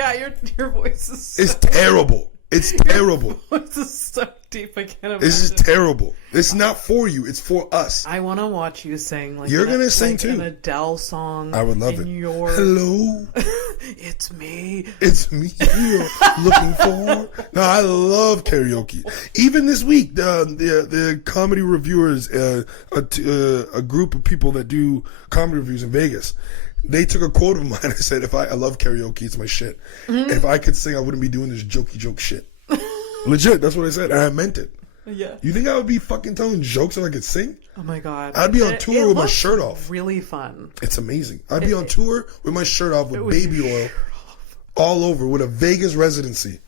your voice is. It's terrible. It's terrible. Your voice is so deep. I can't imagine. This is terrible. It's not for you. It's for us. I want to watch you sing. You're gonna sing too. An Adele song. I would love it. Hello. It's me. It's me you're looking for. No, I love karaoke. Even this week, the comedy reviewers, a group of people that do comedy reviews in Vegas, they took a quote of mine. I said, I love karaoke. It's my shit. If I could sing, I wouldn't be doing this jokey joke shit. Legit, that's what I said, and I meant it. Yeah. You think I would be fucking telling jokes if I could sing? Oh my god. I'd be on tour with my shirt off. Really fun. It's amazing. I'd be on tour with my shirt off with baby oil all over with a Vegas residency.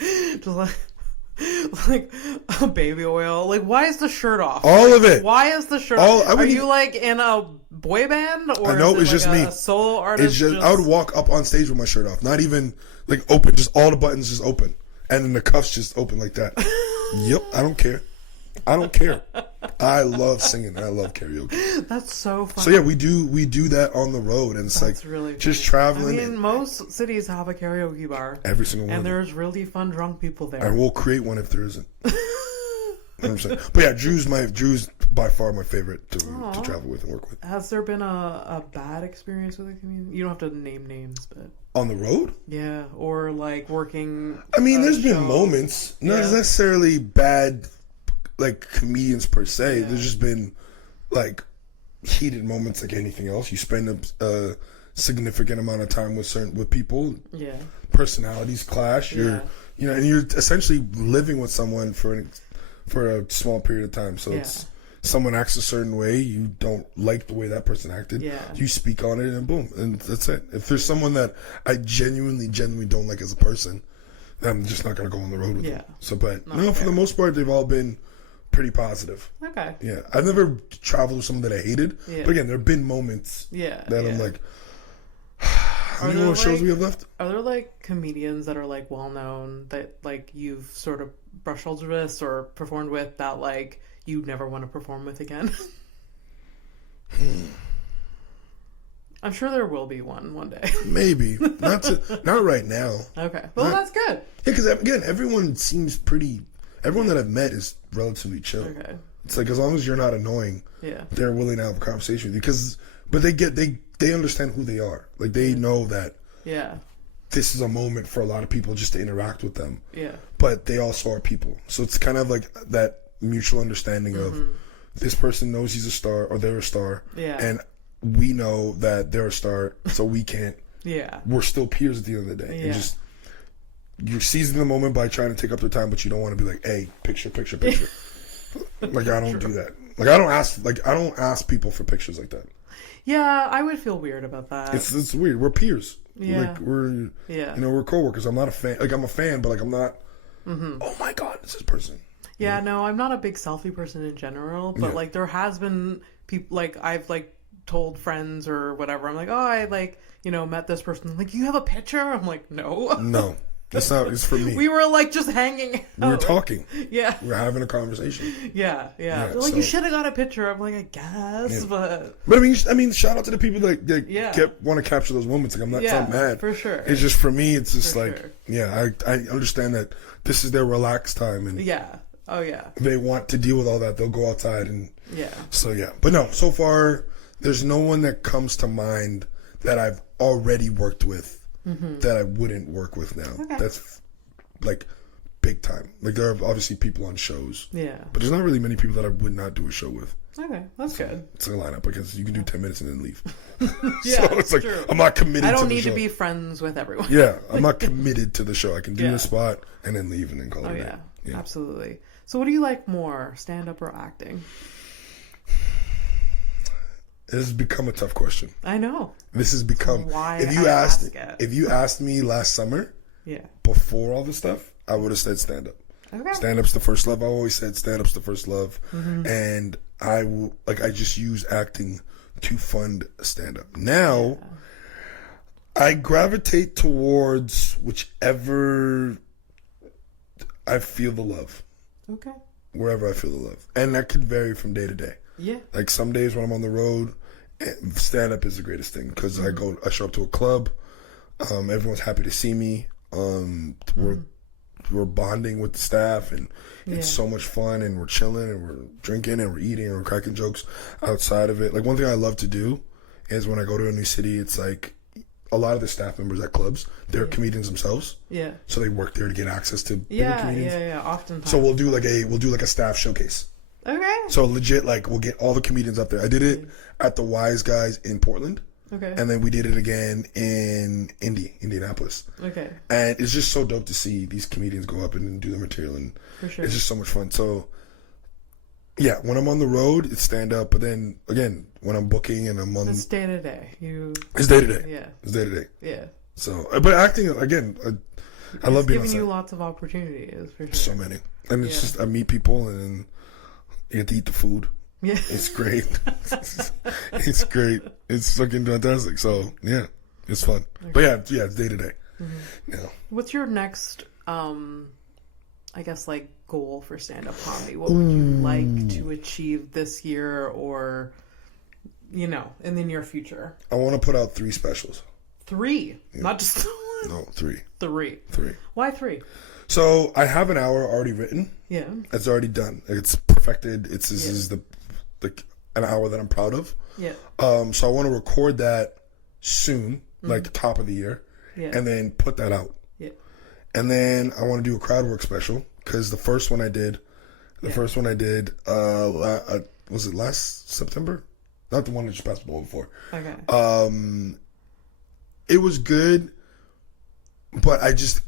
Just like a baby oil. Why is the shirt off? All of it. Why is the shirt off? Are you in a boy band or no, is it's just me. A solo artist? It's just I would walk up on stage with my shirt off, not even open, just all the buttons just open, and then the cuffs just open like that. Yep, I don't care. I love singing and I love karaoke. That's so fun. So yeah, we do that on the road, and it's really just funny. traveling. I mean, most cities have a karaoke bar. Every single one. And there's really fun drunk people there. And we'll create one if there isn't. 100%. But yeah, Drew's by far my favorite to travel with and work with. Has there been a bad experience with a comedian? You don't have to name names, but on the road? Yeah, or working. I mean, there's been moments, not necessarily bad, comedians per se. Yeah. There's just been heated moments like anything else. You spend a significant amount of time with people. Yeah. Personalities clash. You're and you're essentially living with someone for a small period of time. So it's someone acts a certain way, you don't like the way that person acted. Yeah. You speak on it and boom, and that's it. If there's someone that I genuinely don't like as a person, I'm just not gonna go on the road with them. So, but for the most part, they've all been pretty positive. Okay. Yeah, I've never traveled with someone that I hated. Yeah. But again, there have been moments. That I'm like, how many more shows we have left? Are there comedians that are well known that you've sort of brushed shoulders with or performed with that you never want to perform with again? I'm sure there will be one day. Maybe not right now. Okay, well that's good. Yeah, because again, everyone that I've met is relatively chill. Okay. It's like, as long as you're not annoying, they're willing to have a conversation with you. But they understand who they are. Like, they know that this is a moment for a lot of people just to interact with them. Yeah. But they also are people. So it's kind of like that mutual understanding of this person knows he's a star or they're a star. Yeah. And we know that they're a star, so we can't. We're still peers at the end of the day. Yeah. And just, you're seizing the moment by trying to take up their time, but you don't want to be like, hey, picture. Like, I don't do that. Like, I don't ask people for pictures like that. Yeah, I would feel weird about that. It's weird. We're peers. Yeah. Like, we're coworkers. I'm not a fan. Like, I'm a fan, but like, I'm not, oh my God, it's this person. Yeah, no, I'm not a big selfie person in general, but like, there has been people, like, I've like told friends or whatever, I'm like, oh, I like, met this person. Like, you have a picture? I'm like, no. No. That's not, it's for me. We were like just hanging out. We were talking. Yeah. We were having a conversation. Yeah. They're like, you should have got a picture. I'm like, I guess, but I mean, shout out to the people that want to capture those moments. Like, I'm not mad. For sure. It's just, for me, it's just I understand that this is their relaxed time, and they want to deal with all that. They'll go outside and So but no, so far there's no one that comes to mind that I've already worked with. That I wouldn't work with now. Okay. That's like big time. Like, there are obviously people on shows. Yeah. But there's not really many people that I would not do a show with. Okay, that's good. It's a lineup because you can do 10 minutes and then leave. Yeah, so it's like, true. I'm not committed to the show. I don't need to be friends with everyone. Yeah, I'm not committed to the show. I can do the spot and then leave and then call it a day. Yeah, absolutely. So what do you like more, stand-up or acting? This has become a tough question. I know. This has become. If you asked me last summer, before all this stuff, I would have said stand up. Okay. Stand up's the first love. I always said stand up's the first love, and I just use acting to fund stand up. Now, I gravitate towards whichever I feel the love. Okay. Wherever I feel the love, and that could vary from day to day. Yeah. Like, some days when I'm on the road, stand up is the greatest thing because I show up to a club, everyone's happy to see me. We're bonding with the staff, and it's so much fun, and we're chilling, and we're drinking, and we're eating, and we're cracking jokes outside of it. Like, one thing I love to do is when I go to a new city, it's like a lot of the staff members at clubs, they're comedians themselves. Yeah. So they work there to get access to bigger comedians. Yeah, oftentimes. So we'll do like a staff showcase. Okay. So legit, like, we'll get all the comedians up there. I did it at the Wise Guys in Portland. Okay. And then we did it again in Indianapolis. Okay. And it's just so dope to see these comedians go up and do the material, and it's just so much fun. So, yeah, when I'm on the road, it's stand up. But then again, when I'm booking and I'm on, it's day to day. It's day to day. Yeah. It's day to day. Yeah. So, but acting again, I love being on set. Giving you lots of opportunities for sure. So many, and it's just I meet people and you get to eat the food. Yeah. It's great. It's great. It's fucking fantastic. So, yeah, it's fun. Okay. But yeah, it's day to day. Yeah. What's your next, I guess, like, goal for stand-up comedy? What would you like to achieve this year or, in the near future? I want to put out 3 specials. 3? Yeah. Not just No, 3. 3. Why 3? So I have an hour already written. Yeah. It's already done. It's perfected. This is an hour that I'm proud of. Yeah. So I want to record that soon, like top of the year, and then put that out. Yeah. And then I want to do a crowd work special because the first one I did, was it last September? Not the one that just passed the before. Okay. It was good. But I just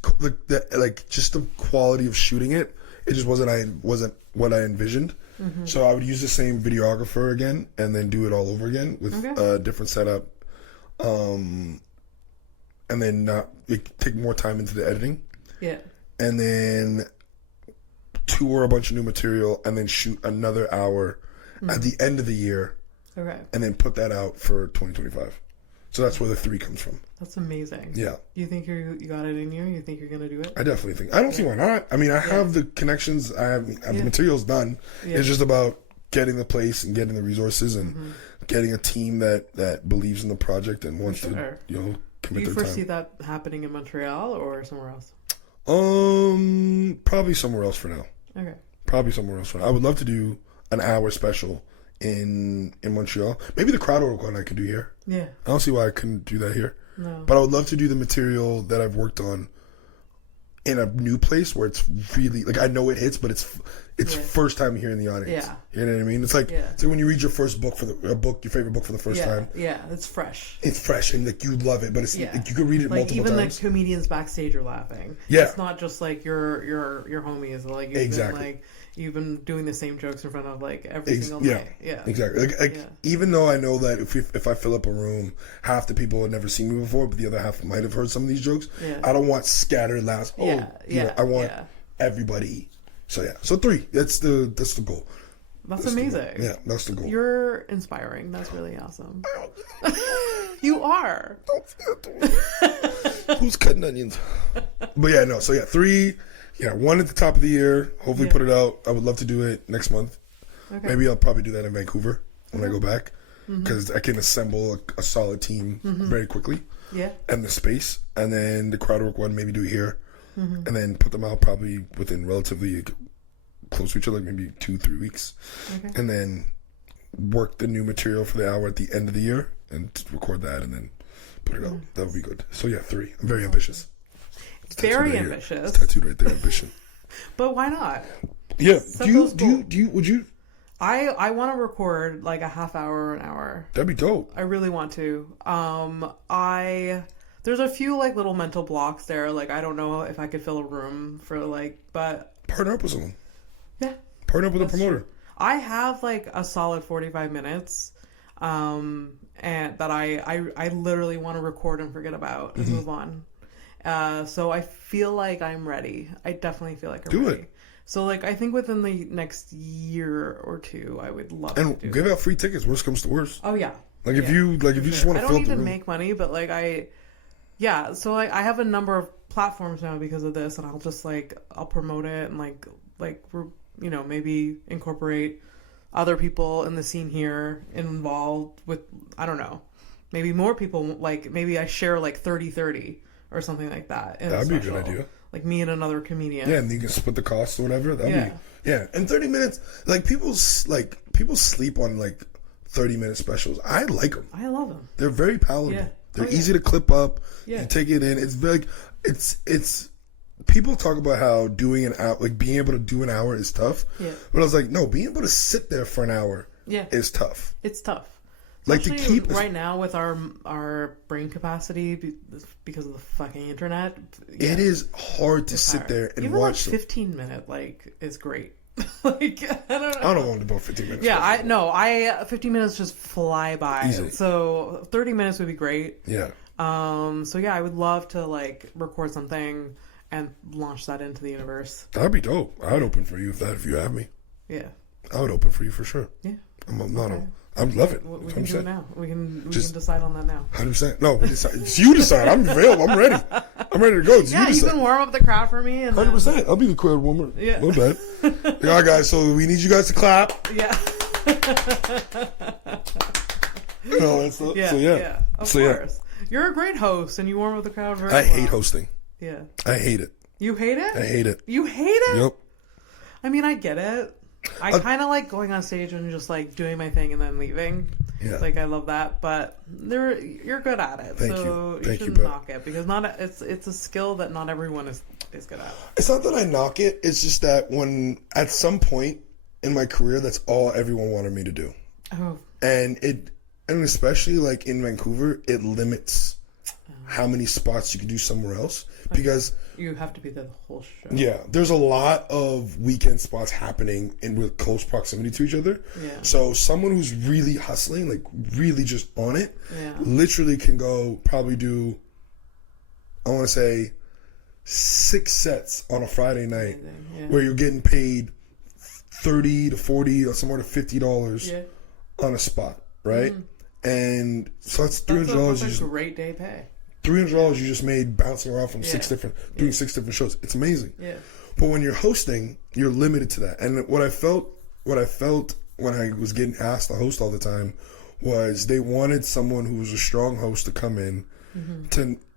just the quality of shooting it just wasn't what I envisioned. So I would use the same videographer again and then do it all over again with a different setup, and then take more time into the editing. Yeah, and then tour a bunch of new material and then shoot another hour at the end of the year. Okay, and then put that out for 2025. So that's where the 3 comes from. That's amazing. Yeah. You think you got it in you? You think you're going to do it? I definitely think. I don't see why not. I mean, I have the connections. I have the materials done. Yeah. It's just about getting the place and getting the resources and getting a team that believes in the project and wants to, commit their time. Do you foresee that happening in Montreal or somewhere else? Probably somewhere else for now. Okay. Probably somewhere else for now. I would love to do an hour special in Montreal. Maybe the crowd work one I could do here. Yeah. I don't see why I couldn't do that here. No. But I would love to do the material that I've worked on in a new place where it's really like I know it hits, but it's first time here in the audience. Yeah. You know what I mean? It's like so when you read your first book your favorite book for the first time. Yeah, it's fresh. It's fresh and like you love it, but it's like, you could read it like multiple even times. The comedians backstage are laughing. Yeah. It's not just like your homies. Like you've been doing the same jokes in front of like every single day. Yeah. Exactly. Like even though I know that if I fill up a room, half the people have never seen me before, but the other half might have heard some of these jokes. Yeah. I don't want scattered laughs. I want everybody. So so 3. That's the goal. That's amazing. Yeah, that's the goal. You're inspiring. That's really awesome. You are. Who's cutting onions? But yeah, no. So 3. Yeah, 1 at the top of the year. Hopefully put it out. I would love to do it next month. Okay. Maybe I'll probably do that in Vancouver when I go back because I can assemble a solid team very quickly. Yeah. And the space. And then the crowd work one, maybe do it here. And then put them out probably within relatively close to each other, like maybe 2-3 weeks. Okay. And then work the new material for the hour at the end of the year and record that and then put it out. That would be good. So 3. I'm very ambitious. Very ambitious. It's tattooed right there, ambition. But why not? Yeah. Would you? I want to record like a half hour or an hour. That'd be dope. I really want to. There's a few like little mental blocks there. Like I don't know if I could fill a room for but partner up with someone. Yeah. Partner up with a promoter. True. I have like a solid 45 minutes. And that I literally want to record and forget about and move on. So I feel like I'm ready. I definitely feel like I'm ready. Do it. So like I think within the next year or 2, I would love to do give out free tickets. Worst comes to worst. Oh yeah. Like if you just want to. I don't even make money, but like so I have a number of platforms now because of this, and I'll just I'll promote it and maybe incorporate other people in the scene here involved with I don't know, maybe more people maybe I share 30-30. Or something like that. That'd be a good idea. Like me and another comedian. Yeah, and you can split the costs or whatever. And 30 minutes. Like people sleep on 30-minute specials. I like them. I love them. They're very palatable. Yeah. They're easy to clip up. Yeah. You take it in. It's very. It's. People talk about how doing an hour, being able to do an hour is tough. Yeah. But I was like, no, being able to sit there for an hour. Is tough. It's tough. To keep right now with our brain capacity because of the fucking internet. It is hard to sit there and watch. 15-minute is great. I don't know. I don't want to about 15 minutes. Yeah, 15 minutes just fly by. Easily. So 30 minutes would be great. Yeah. So yeah, I would love to record something and launch that into the universe. That'd be dope. I'd open for you if you have me. Yeah. I would open for you for sure. Yeah. I love it. We can do it now. We can decide on that now. 100%. No, it's you decide. I'm available. I'm ready. I'm ready to go. It's you can warm up the crowd for me. 100%. I'll be the crowd warmer. Yeah. A little bit. Yeah, guys. So we need you guys to clap. Yeah. Of course. You're a great host, and you warm up the crowd very well. I hate hosting. Yeah. I hate it. You hate it? I hate it. You hate it? Yep. I mean, I get it. I kind of like going on stage and just doing my thing and then leaving. Yeah. I love that, but you're good at it. Thank so you. You shouldn't knock it because it's a skill that not everyone is good at. It's not that I knock it. It's just that when at some point in my career, that's all everyone wanted me to do. Oh. And especially in Vancouver, it limits how many spots you can do somewhere else because you have to be there the whole show. Yeah, there's a lot of weekend spots happening with close proximity to each other. Yeah. So someone who's really hustling, really just on it, literally can go probably do, I want to say, 6 sets on a Friday night where you're getting paid $30 to $40 or somewhere to $50 on a spot, right? And so that's $300. That's a great day pay. $300 you just made bouncing around from doing 6 different shows. It's amazing. Yeah. But when you're hosting, you're limited to that. And what I felt when I was getting asked to host all the time was they wanted someone who was a strong host to come in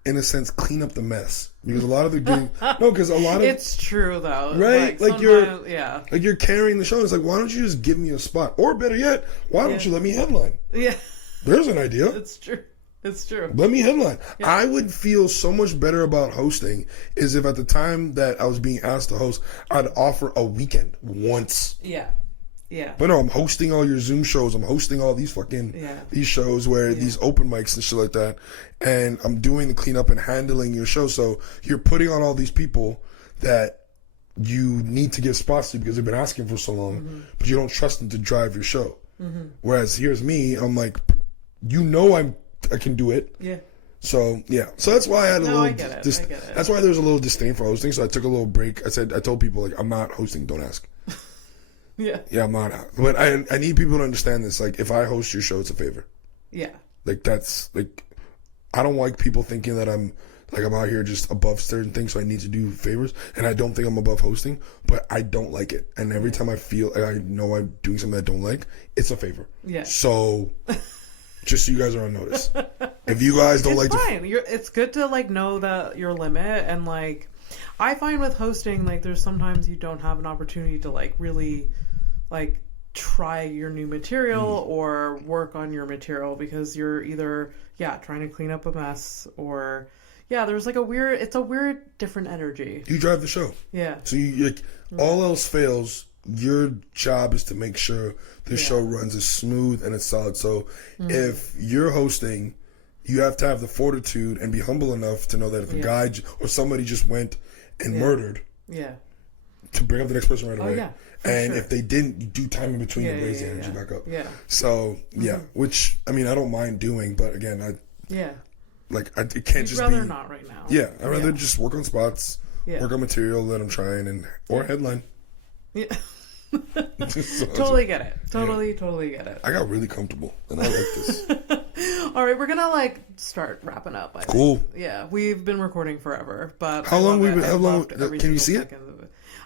in a sense, clean up the mess. Because a lot of the doing, no, because a lot of it's true though, right? Like you're carrying the show. It's like, why don't you just give me a spot, or better yet, why don't you let me headline? Yeah, there's an idea. It's true. It's true. Let me headline. Yeah. I would feel so much better about hosting is if at the time that I was being asked to host, I'd offer a weekend once. Yeah. Yeah. But no, I'm hosting all your Zoom shows. I'm hosting all these these shows where these open mics and shit like that. And I'm doing the cleanup and handling your show. So you're putting on all these people that you need to give spots to because they've been asking for so long, but you don't trust them to drive your show. Whereas here's me, I'm like, I can do it. Yeah. So so that's why I had a little. I get it. That's why there was a little disdain for hosting. So I took a little break. I told people like, I'm not hosting. Don't ask. Yeah. Yeah, I'm not. But I need people to understand this. Like, if I host your show, it's a favor. Yeah. Like, that's like, I don't like people thinking that I'm out here just above certain things, so I need to do favors. And I don't think I'm above hosting, but I don't like it. And every time I feel like I know I'm doing something I don't like, it's a favor. Yeah. So, just so you guys are on notice. If you guys don't it's fine. It's good to like know that your limit, and like I find with hosting, like there's sometimes you don't have an opportunity to like really like try your new material or work on your material because you're either trying to clean up a mess or there's like it's a weird different energy. You drive the show. Yeah. So you like all else fails, your job is to make sure the show runs as smooth and as solid. So if you're hosting, you have to have the fortitude and be humble enough to know that if a guy or somebody just went and murdered, to bring up the next person right away. Yeah, and if they didn't, you do time in between and raise the energy back up. Yeah. So which I mean I don't mind doing, but again it can't just rather be not right now. Yeah, I'd rather just work on spots, work on material that I'm trying, or headline. Yeah. Totally get it. Totally get it. I got really comfortable, and I like this. All right, we're gonna like start wrapping up. Cool. Yeah, we've been recording forever, but how long? Can you see it?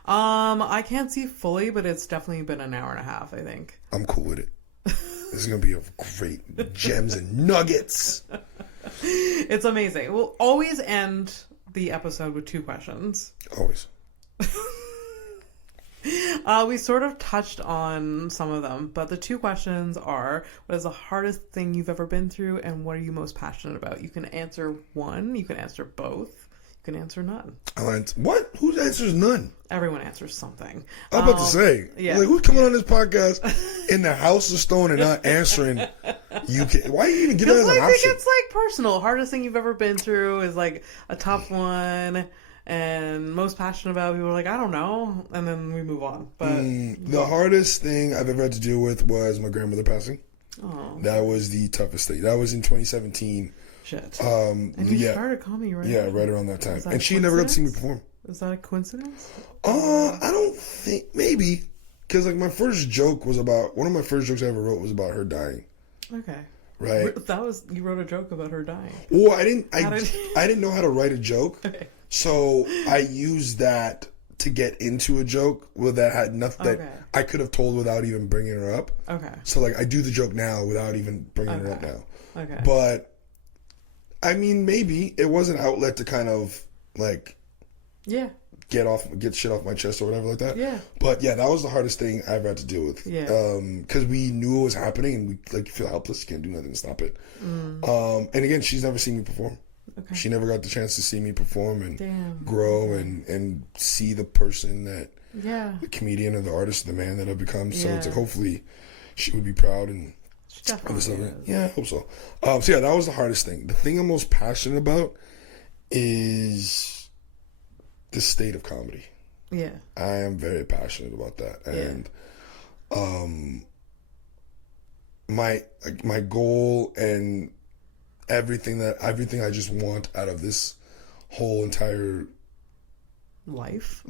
I can't see fully, but it's definitely been an hour and a half, I think. I'm cool with it. This is gonna be a great gems and nuggets. It's amazing. We'll always end the episode with 2 questions. Always. We sort of touched on some of them, but the 2 questions are: what is the hardest thing you've ever been through, and what are you most passionate about? You can answer one, you can answer both, you can answer none. What? Who answers none? Everyone answers something. I'm about to say, like, who's coming on this podcast in the house of stone and not answering? Why do you even give that as an option? I think it's like personal. Hardest thing you've ever been through is like a tough one. And most passionate about, people are like, I don't know, and then we move on. But the hardest thing I've ever had to deal with was my grandmother passing. Oh, that was the toughest thing. That was in 2017. Shit. And you started comedy right around that time. And she never got to see me perform. Is that a coincidence? I don't think, maybe, because like one of my first jokes I ever wrote was about her dying. Okay. Right. You wrote a joke about her dying. Well, I didn't know how to write a joke. Okay. So I used that to get into a joke that had nothing that I could have told without even bringing her up. Okay. So like I do the joke now without even bringing her up now. Okay. But I mean, maybe it was an outlet to kind of like get shit off my chest or whatever like that. Yeah. But yeah, that was the hardest thing I ever had to deal with. Yeah. Because we knew it was happening and we like feel helpless. You can't do nothing to stop it. And again, she's never seen me perform. Okay. She never got the chance to see me perform and grow and see the person that the comedian or the artist or the man that I've become. So it's like hopefully she would be proud and I hope so. So that was the hardest thing. The thing I'm most passionate about is the state of comedy. Yeah. I am very passionate about that. And my goal and everything I just want out of this whole entire life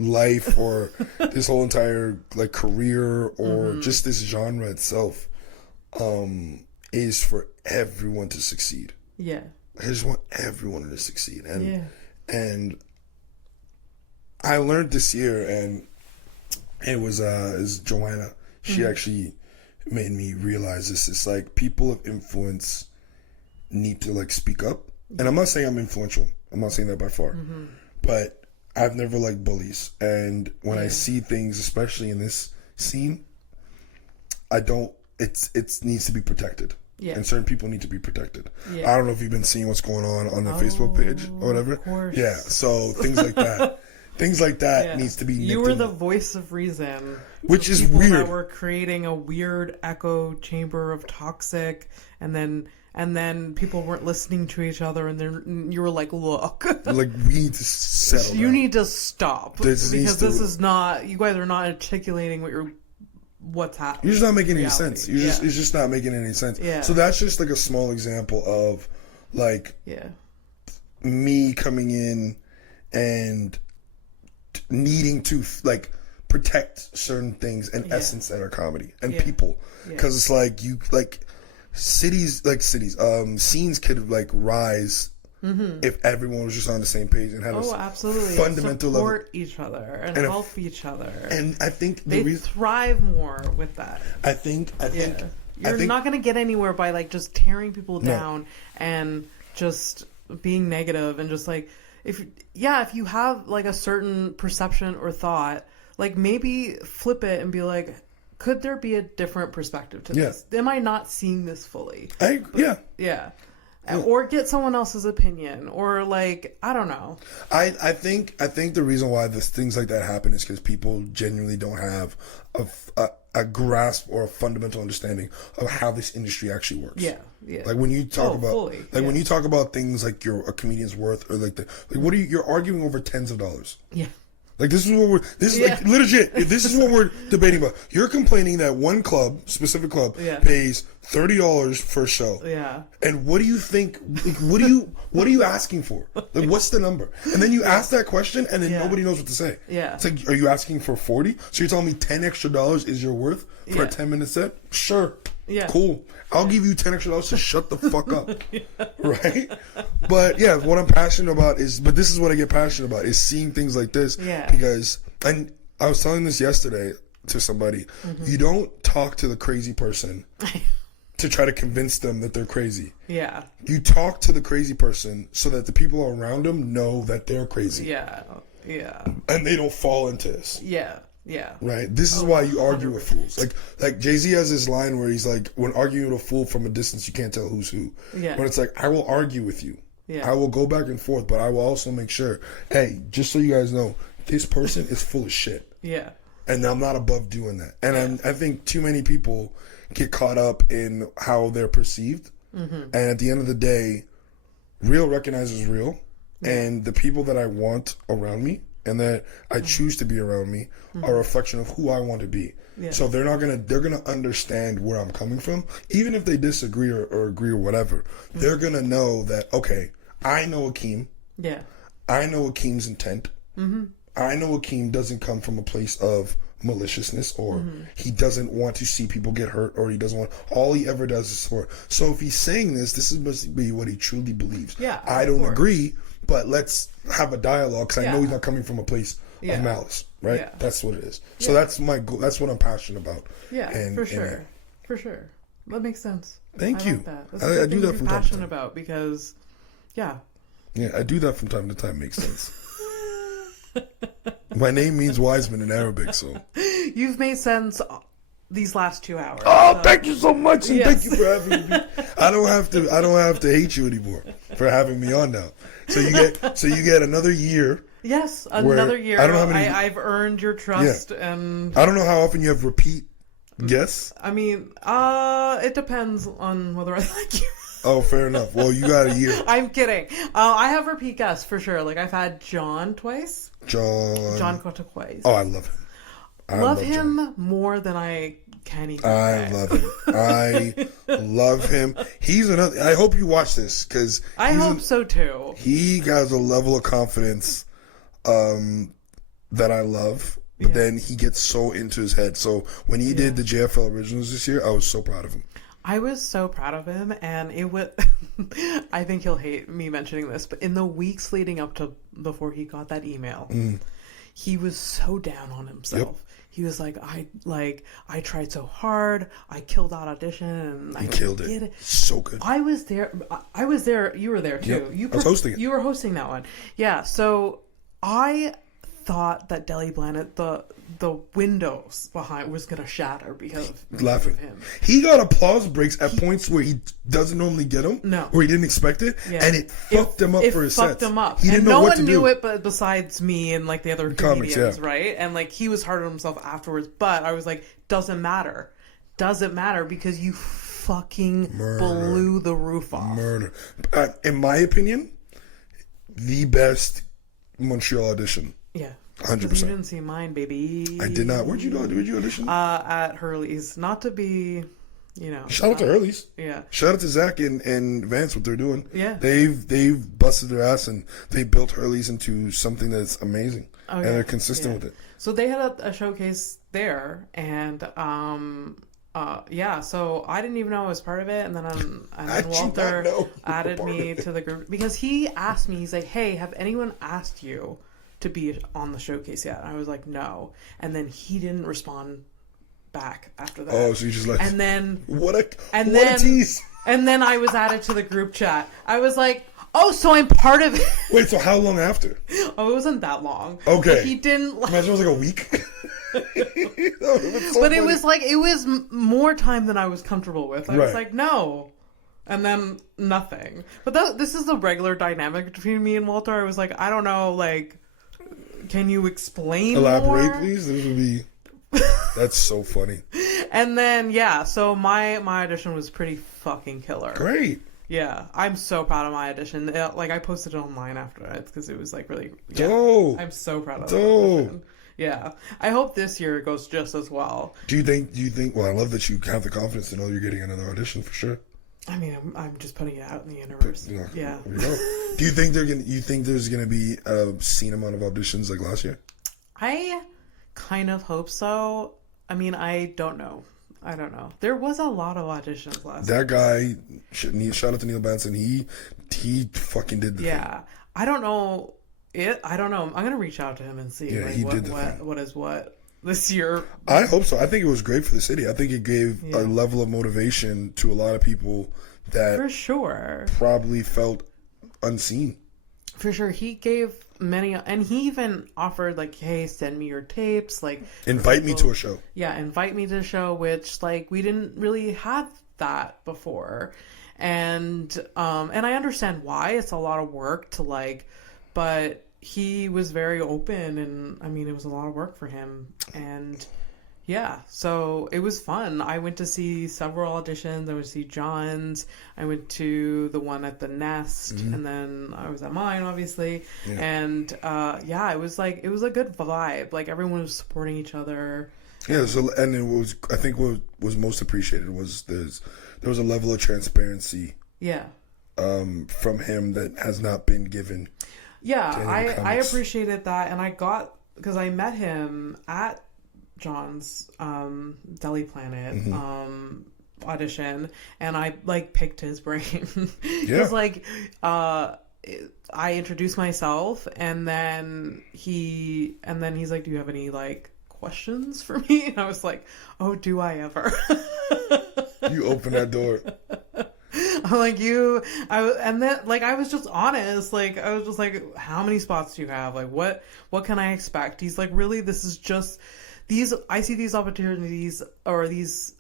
or this whole entire like career or just this genre itself is for everyone to succeed. Yeah. I just want everyone to succeed. And I learned this year, and it was Joanna. She actually made me realize this. It's like people of influence need to like speak up. And I'm not saying I'm influential. I'm not saying that by far. But I've never liked bullies. And when I see things, especially in this scene, I don't, it needs to be protected. Yeah. And certain people need to be protected. Yeah. I don't know if you've been seeing what's going on the Facebook page or whatever. Of course. Yeah. So things like that. Things like that needs to be. You were the voice of reason, which is weird. That were creating a weird echo chamber of toxic, and then people weren't listening to each other, and then you were like, "Look, like we need to settle. You need to stop because this is not. You guys are not articulating what's happening. You're just not making any sense. It's just not making any sense. Yeah. So that's just like a small example of like me coming in and needing to like protect certain things and essence that are comedy and people, because it's like scenes could like rise if everyone was just on the same page and had absolutely fundamental support each other and help each other. And I think they thrive more with that. I think you're not going to get anywhere by like just tearing people down and just being negative and just like. If you have like a certain perception or thought, like maybe flip it and be like, could there be a different perspective to this? Am I not seeing this fully? Or get someone else's opinion, or like I don't know. I think the reason why things like that happen is because people genuinely don't have a grasp or a fundamental understanding of how this industry actually works. Yeah. Like when you talk when you talk about things like a comedian's worth, or like what are you're arguing over tens of dollars. Yeah. Like this is like legit. This is what we're debating about. You're complaining that one specific club, pays $30 for a show. Yeah. And what do you think? Like, what are you asking for? Like, what's the number? And then you ask that question, and then nobody knows what to say. Yeah. It's like, are you asking for 40? So you're telling me $10 extra is your worth for a 10-minute set? Sure. Yeah. Cool. I'll give you $10 extra to shut the fuck up. Right? But yeah, what I'm passionate about but this is what I get passionate about, is seeing things like this. Yeah. Because, and I was telling this yesterday to somebody, you don't talk to the crazy person to try to convince them that they're crazy. Yeah. You talk to the crazy person so that the people around them know that they're crazy. Yeah. Yeah. And they don't fall into this. Yeah. Yeah. Right? This is why you argue 100%. With fools. Like Jay-Z has this line where he's like, when arguing with a fool from a distance, you can't tell who's who. Yeah. But it's like, I will argue with you. Yeah. I will go back and forth, but I will also make sure, hey, just so you guys know, this person is full of shit. Yeah. And I'm not above doing that. And I think too many people get caught up in how they're perceived. And at the end of the day, real recognizes real. Yeah. And the people that I want around me and that I choose to be around me are a reflection of who I want to be. Yeah. So they're gonna understand where I'm coming from, even if they disagree or agree or whatever. They're gonna know that, okay, I know Akeem. Yeah. I know Akeem's intent. I know Akeem doesn't come from a place of maliciousness, or he doesn't want to see people get hurt, or he doesn't want, all he ever does is support. So if he's saying this must be what he truly believes. Yeah, I don't agree, but let's have a dialogue, because I know he's not coming from a place of malice, right? Yeah. That's what it is. So that's my goal. That's what I'm passionate about. Yeah, for sure. For sure. That makes sense. Thank you. Like that. That's I do that from time to time. About, because, yeah, I do that from time to time. Makes sense. My name means Wiseman in Arabic, so you've made sense these last 2 hours. Oh, thank you so much, and thank you for having me. I don't have to hate you anymore for having me on now. So you get another year. Yes, another year. I don't know how many. I've earned your trust, and I don't know how often you have repeat guests. I mean, it depends on whether I like you. Oh, fair enough. Well, you got a year. I'm kidding. I have repeat guests for sure. Like, I've had John twice. John Chateauguay. Oh, I love him. I love him more than I can even. I love him. I love him. He's another. I hope you watch this, because I hope so too. He has a level of confidence that I love. But then he gets so into his head. So when he did the JFL Originals this year, I was so proud of him. I was so proud of him, and it was. I think he'll hate me mentioning this, but in the weeks leading up to before he got that email, he was so down on himself. Yep. he was like, I tried so hard. I killed that audition. And he killed it. So good. I was there. You were there too. Yep. I was hosting it. You were hosting that one. Yeah. So I thought that Deli Planet, the windows behind was gonna shatter because of him. He got applause breaks at points where he doesn't normally get them. No, where he didn't expect it, and it fucked him up for his sets. Fucked him up. He didn't know what to do. No one knew it, but besides me and like the other comedians, right? And like he was hard on himself afterwards. But I was like, doesn't matter because you fucking blew the roof off. Murder. In my opinion, the best Montreal audition. Yeah. 100%. You didn't see mine, baby. I did not. Where'd you go? Did you audition? At Hurley's. Not to be, Shout out to Hurley's. Yeah. Shout out to Zach and Vance, what they're doing. Yeah. They've busted their ass and they built Hurley's into something that's amazing. Oh, and they're consistent with it. So they had a showcase there, and so I didn't even know I was part of it, and then Walter added me to the group because he asked me. He's like, "Hey, have anyone asked you to be on the showcase yet?" And I was like, "No," and then he didn't respond back after that. Oh, so you just like, and then what a tease. And then I was added to the group chat. I was like, "Oh, so I'm part of it." Wait, so how long after? Oh, it wasn't that long. Okay, but he didn't. Imagine it was like a week. But it was more time than I was comfortable with. I was like, no. And then nothing. But this is the regular dynamic between me and Walter. I was like, I don't know, like, can you explain Elaborate, more? please? This would be... That's so funny. And then, so my audition was pretty fucking killer. Great. Yeah, I'm so proud of my audition. I posted it online after it because it was, like, really... Dope. I'm so proud of it. Yeah. I hope this year it goes just as well. Do you think, well, I love that you have the confidence to know you're getting another audition for sure. I mean, I'm just putting it out in the universe. Yeah. Do you think there's gonna be a obscene amount of auditions like last year? I kind of hope so. I mean, I don't know. There was a lot of auditions last year. That guy, shout out to Neil Benson. He fucking did the thing. I don't know. I don't know. I'm gonna reach out to him and see what is what this year. I hope so. I think it was great for the city. I think it gave a level of motivation to a lot of people that for sure probably felt unseen. For sure, he gave many, and he even offered like, "Hey, send me your tapes." Like, invite me to a show. Yeah, invite me to a show, which like we didn't really have that before, and I understand why. It's a lot of work to like. But he was very open, and I mean, it was a lot of work for him. And so it was fun. I went to see several auditions. I went to see John's. I went to the one at the Nest, and then I was at mine, obviously. Yeah. And it was a good vibe. Like everyone was supporting each other. Yeah. So, and it was, I think what was most appreciated was there was a level of transparency. Yeah. From him that has not been given. Yeah, I appreciated that, and because I met him at John's Deli Planet audition, and I like picked his brain because I introduced myself, and then he's like, "Do you have any like questions for me?" And I was like, "Oh, do I ever?" You opened that door. I'm like, I was just honest. Like, I was just like, how many spots do you have? Like, what can I expect? He's like, really, this is just I see these opportunities or these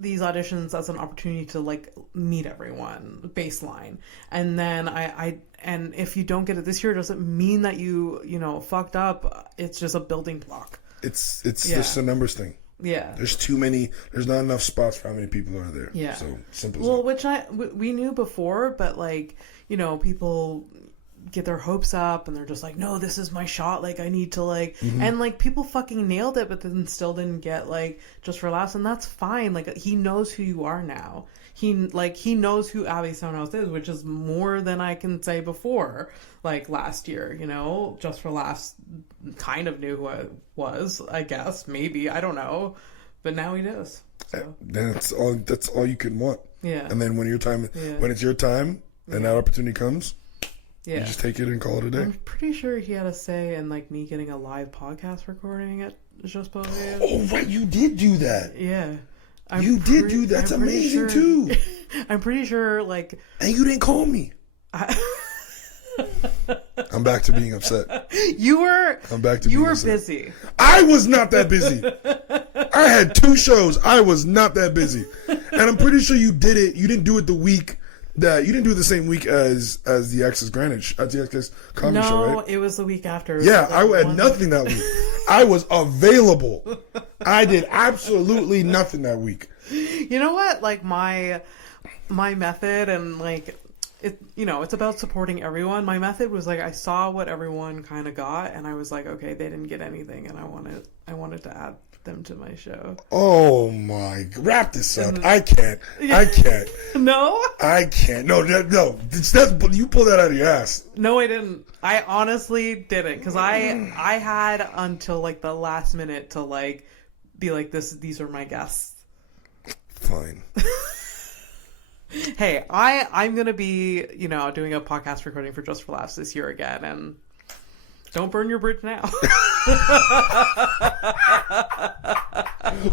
auditions as an opportunity to like meet everyone baseline. And then and if you don't get it this year, it doesn't mean that you fucked up. It's just a building block. It's just a numbers thing. Yeah. There's not enough spots for how many people are there. Yeah. So simple. Well, which we knew before, but like, people get their hopes up and they're just like, no, this is my shot. Like I need to like, and like people fucking nailed it, but then still didn't get like just for laughs. And that's fine. Like he knows who you are now. He knows who Abby Stonehouse is, which is more than I can say before. Like last year, Just for Laughs kind of knew who I was, I guess, maybe, I don't know, but now he does. So. That's all you can want. Yeah. And then when it's your time, and that opportunity comes, you just take it and call it a day. I'm pretty sure he had a say in like me getting a live podcast recording at Just pour rire. Oh, right, you did do that. Yeah. You did do that. That's amazing, too. I'm pretty sure, like... And you didn't call me. I'm back to being upset. You were... I'm back to You being were upset. busy. I was not that busy. I had 2 shows. I was not that busy. And I'm pretty sure you did it. You didn't do it the week that... You didn't do it the same week as the X's Greenwich, at the X's comedy show, right? No, it was the week after. Yeah, I had nothing that week. I was available. I did absolutely nothing that week. You know what? Like, my method, and like... it's about supporting everyone. My method was like, I saw what everyone kind of got, and I was like, okay, they didn't get anything, and I wanted to add them to my show. Oh my! Wrap this up. I can't. I can't. No, I can't. No. That's you pulled that out of your ass. No, I didn't. I honestly didn't, because I had until like the last minute to like be like, these are my guests. Fine. Hey, I'm going to be, doing a podcast recording for Just for Laughs this year again, and don't burn your bridge now.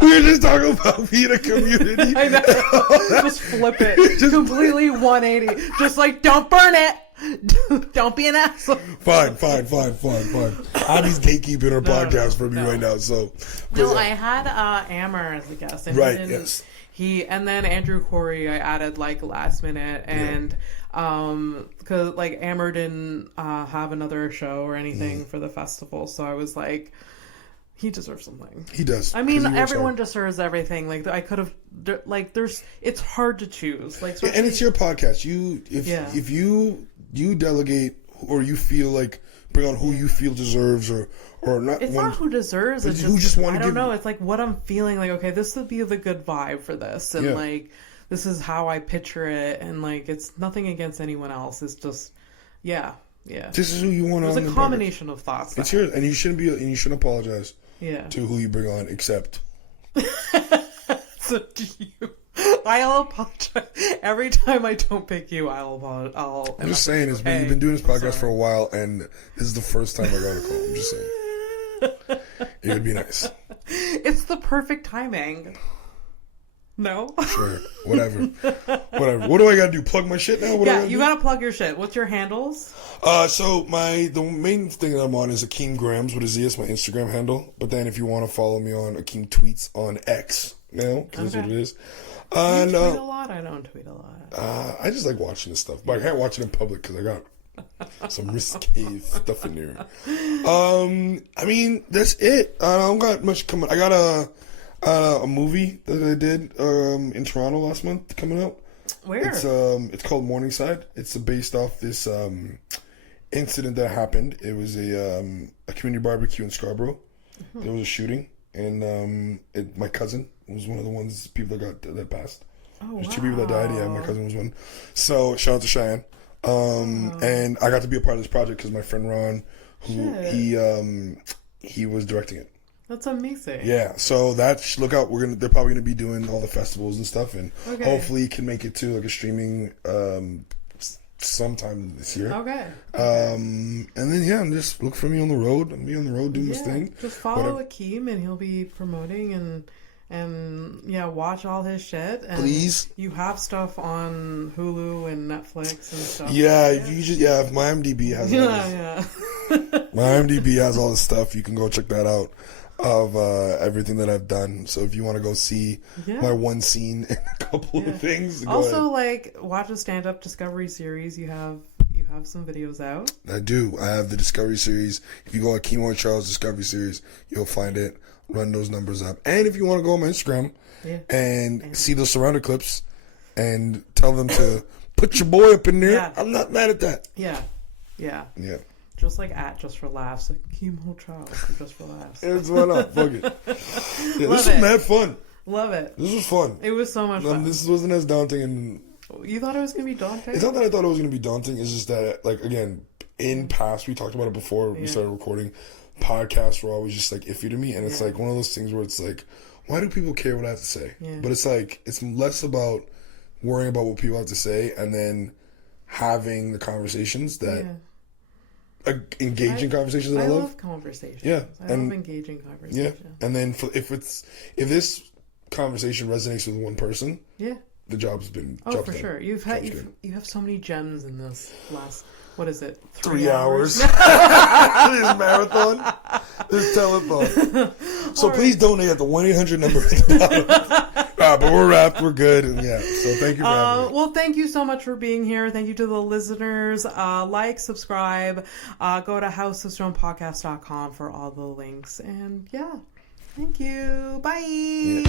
We were just talking about being a community. I know. Just flip it. Just completely 180. Just like, don't burn it. Don't be an asshole. Fine. Abby's gatekeeping her podcast for me right now, so. No, I had Amber as a guest. And right, yes. And then Andrew Corey I added like last minute, and because like Amber didn't have another show or anything for the festival, so I was like, he deserves something. He does. I mean, everyone deserves everything. Like, I could have, like, it's hard to choose. Like, and it's your podcast. If you delegate, or you feel like bring on who you feel deserves, or not. It's not who deserves. It's who just want to. I don't know. It's like what I'm feeling. Like, okay, this would be the good vibe for this, and like this is how I picture it, and like it's nothing against anyone else. It's just, yeah. This is who you want. It's a combination of thoughts. It's yours, and you shouldn't apologize. Yeah. To who you bring on, except. So do you. I'll apologize every time I don't pick you. I'll apologize. I'm just saying, you've been doing this podcast for a while, and this is the first time I got a call. I'm just saying. It would be nice. It's the perfect timing. No? Sure. Whatever. What do I gotta do? Plug my shit now? You gotta plug your shit. What's your handles? So the main thing that I'm on is Akeem Grams with a Z. It's my Instagram handle. But then if you want to follow me on Akeem Tweets on X now, because that's what it is. You tweet a lot? I don't tweet a lot. I just like watching this stuff. But I can't watch it in public because I got some risque stuff in there. I mean, that's it. I don't got much coming. I got a movie that I did in Toronto last month coming out. Where? It's called Morningside. It's based off this incident that happened. It was a community barbecue in Scarborough. Mm-hmm. There was a shooting, and my cousin was one of the people that passed. Oh, There's 2 people that died. Yeah, my cousin was one. So shout out to Cheyenne. And I got to be a part of this project because my friend Ron, he was directing it. That's amazing. Yeah, so look out. They're probably gonna be doing all the festivals and stuff, and hopefully can make it to like a streaming sometime this year. Okay. And then just look for me on the road. I'll be on the road doing this thing. Just follow Akeem, and he'll be promoting and watch all his shit. And please. You have stuff on Hulu and Netflix and stuff. Yeah, if my IMDb has my IMDb has all this stuff. You can go check that out. Of everything that I've done. So if you want to go see my one scene and a couple of things, also watch a stand-up Discovery series. You have some videos out. I do. I have the Discovery series. If you go at Akeem Hoyte-Charles Discovery series, you'll find it. Run those numbers up. And if you want to go on my Instagram and see those surrounded clips and tell them to put your boy up in there, I'm not mad at that. Yeah. Just like Just for Laughs, like Akeem Hoyte-Charles for Just for Laughs. It's why not? Fuck it. Yeah, this was mad fun. Love it. This was fun. It was so much fun. This wasn't as daunting. And you thought it was going to be daunting? It's not that I thought it was going to be daunting. It's just that, again, in past, we talked about it before we started recording, podcasts were always just iffy to me. And it's one of those things where it's why do people care what I have to say? Yeah. But it's it's less about worrying about what people have to say and then having the conversations that engaging conversations that I love. I love conversations. Yeah. I love engaging conversations. Yeah. And then if this conversation resonates with one person, the job's been for done. sure. You have so many gems in this last, what is it, 3 hours? This marathon, this telethon. So please donate at the 1-800 number at the bottom. But we're wrapped, we're good, and so thank you for having me. Well, thank you so much for being here. Thank you to the listeners. Like, subscribe, go to houseofstonepodcast.com for all the links, and thank you. Bye.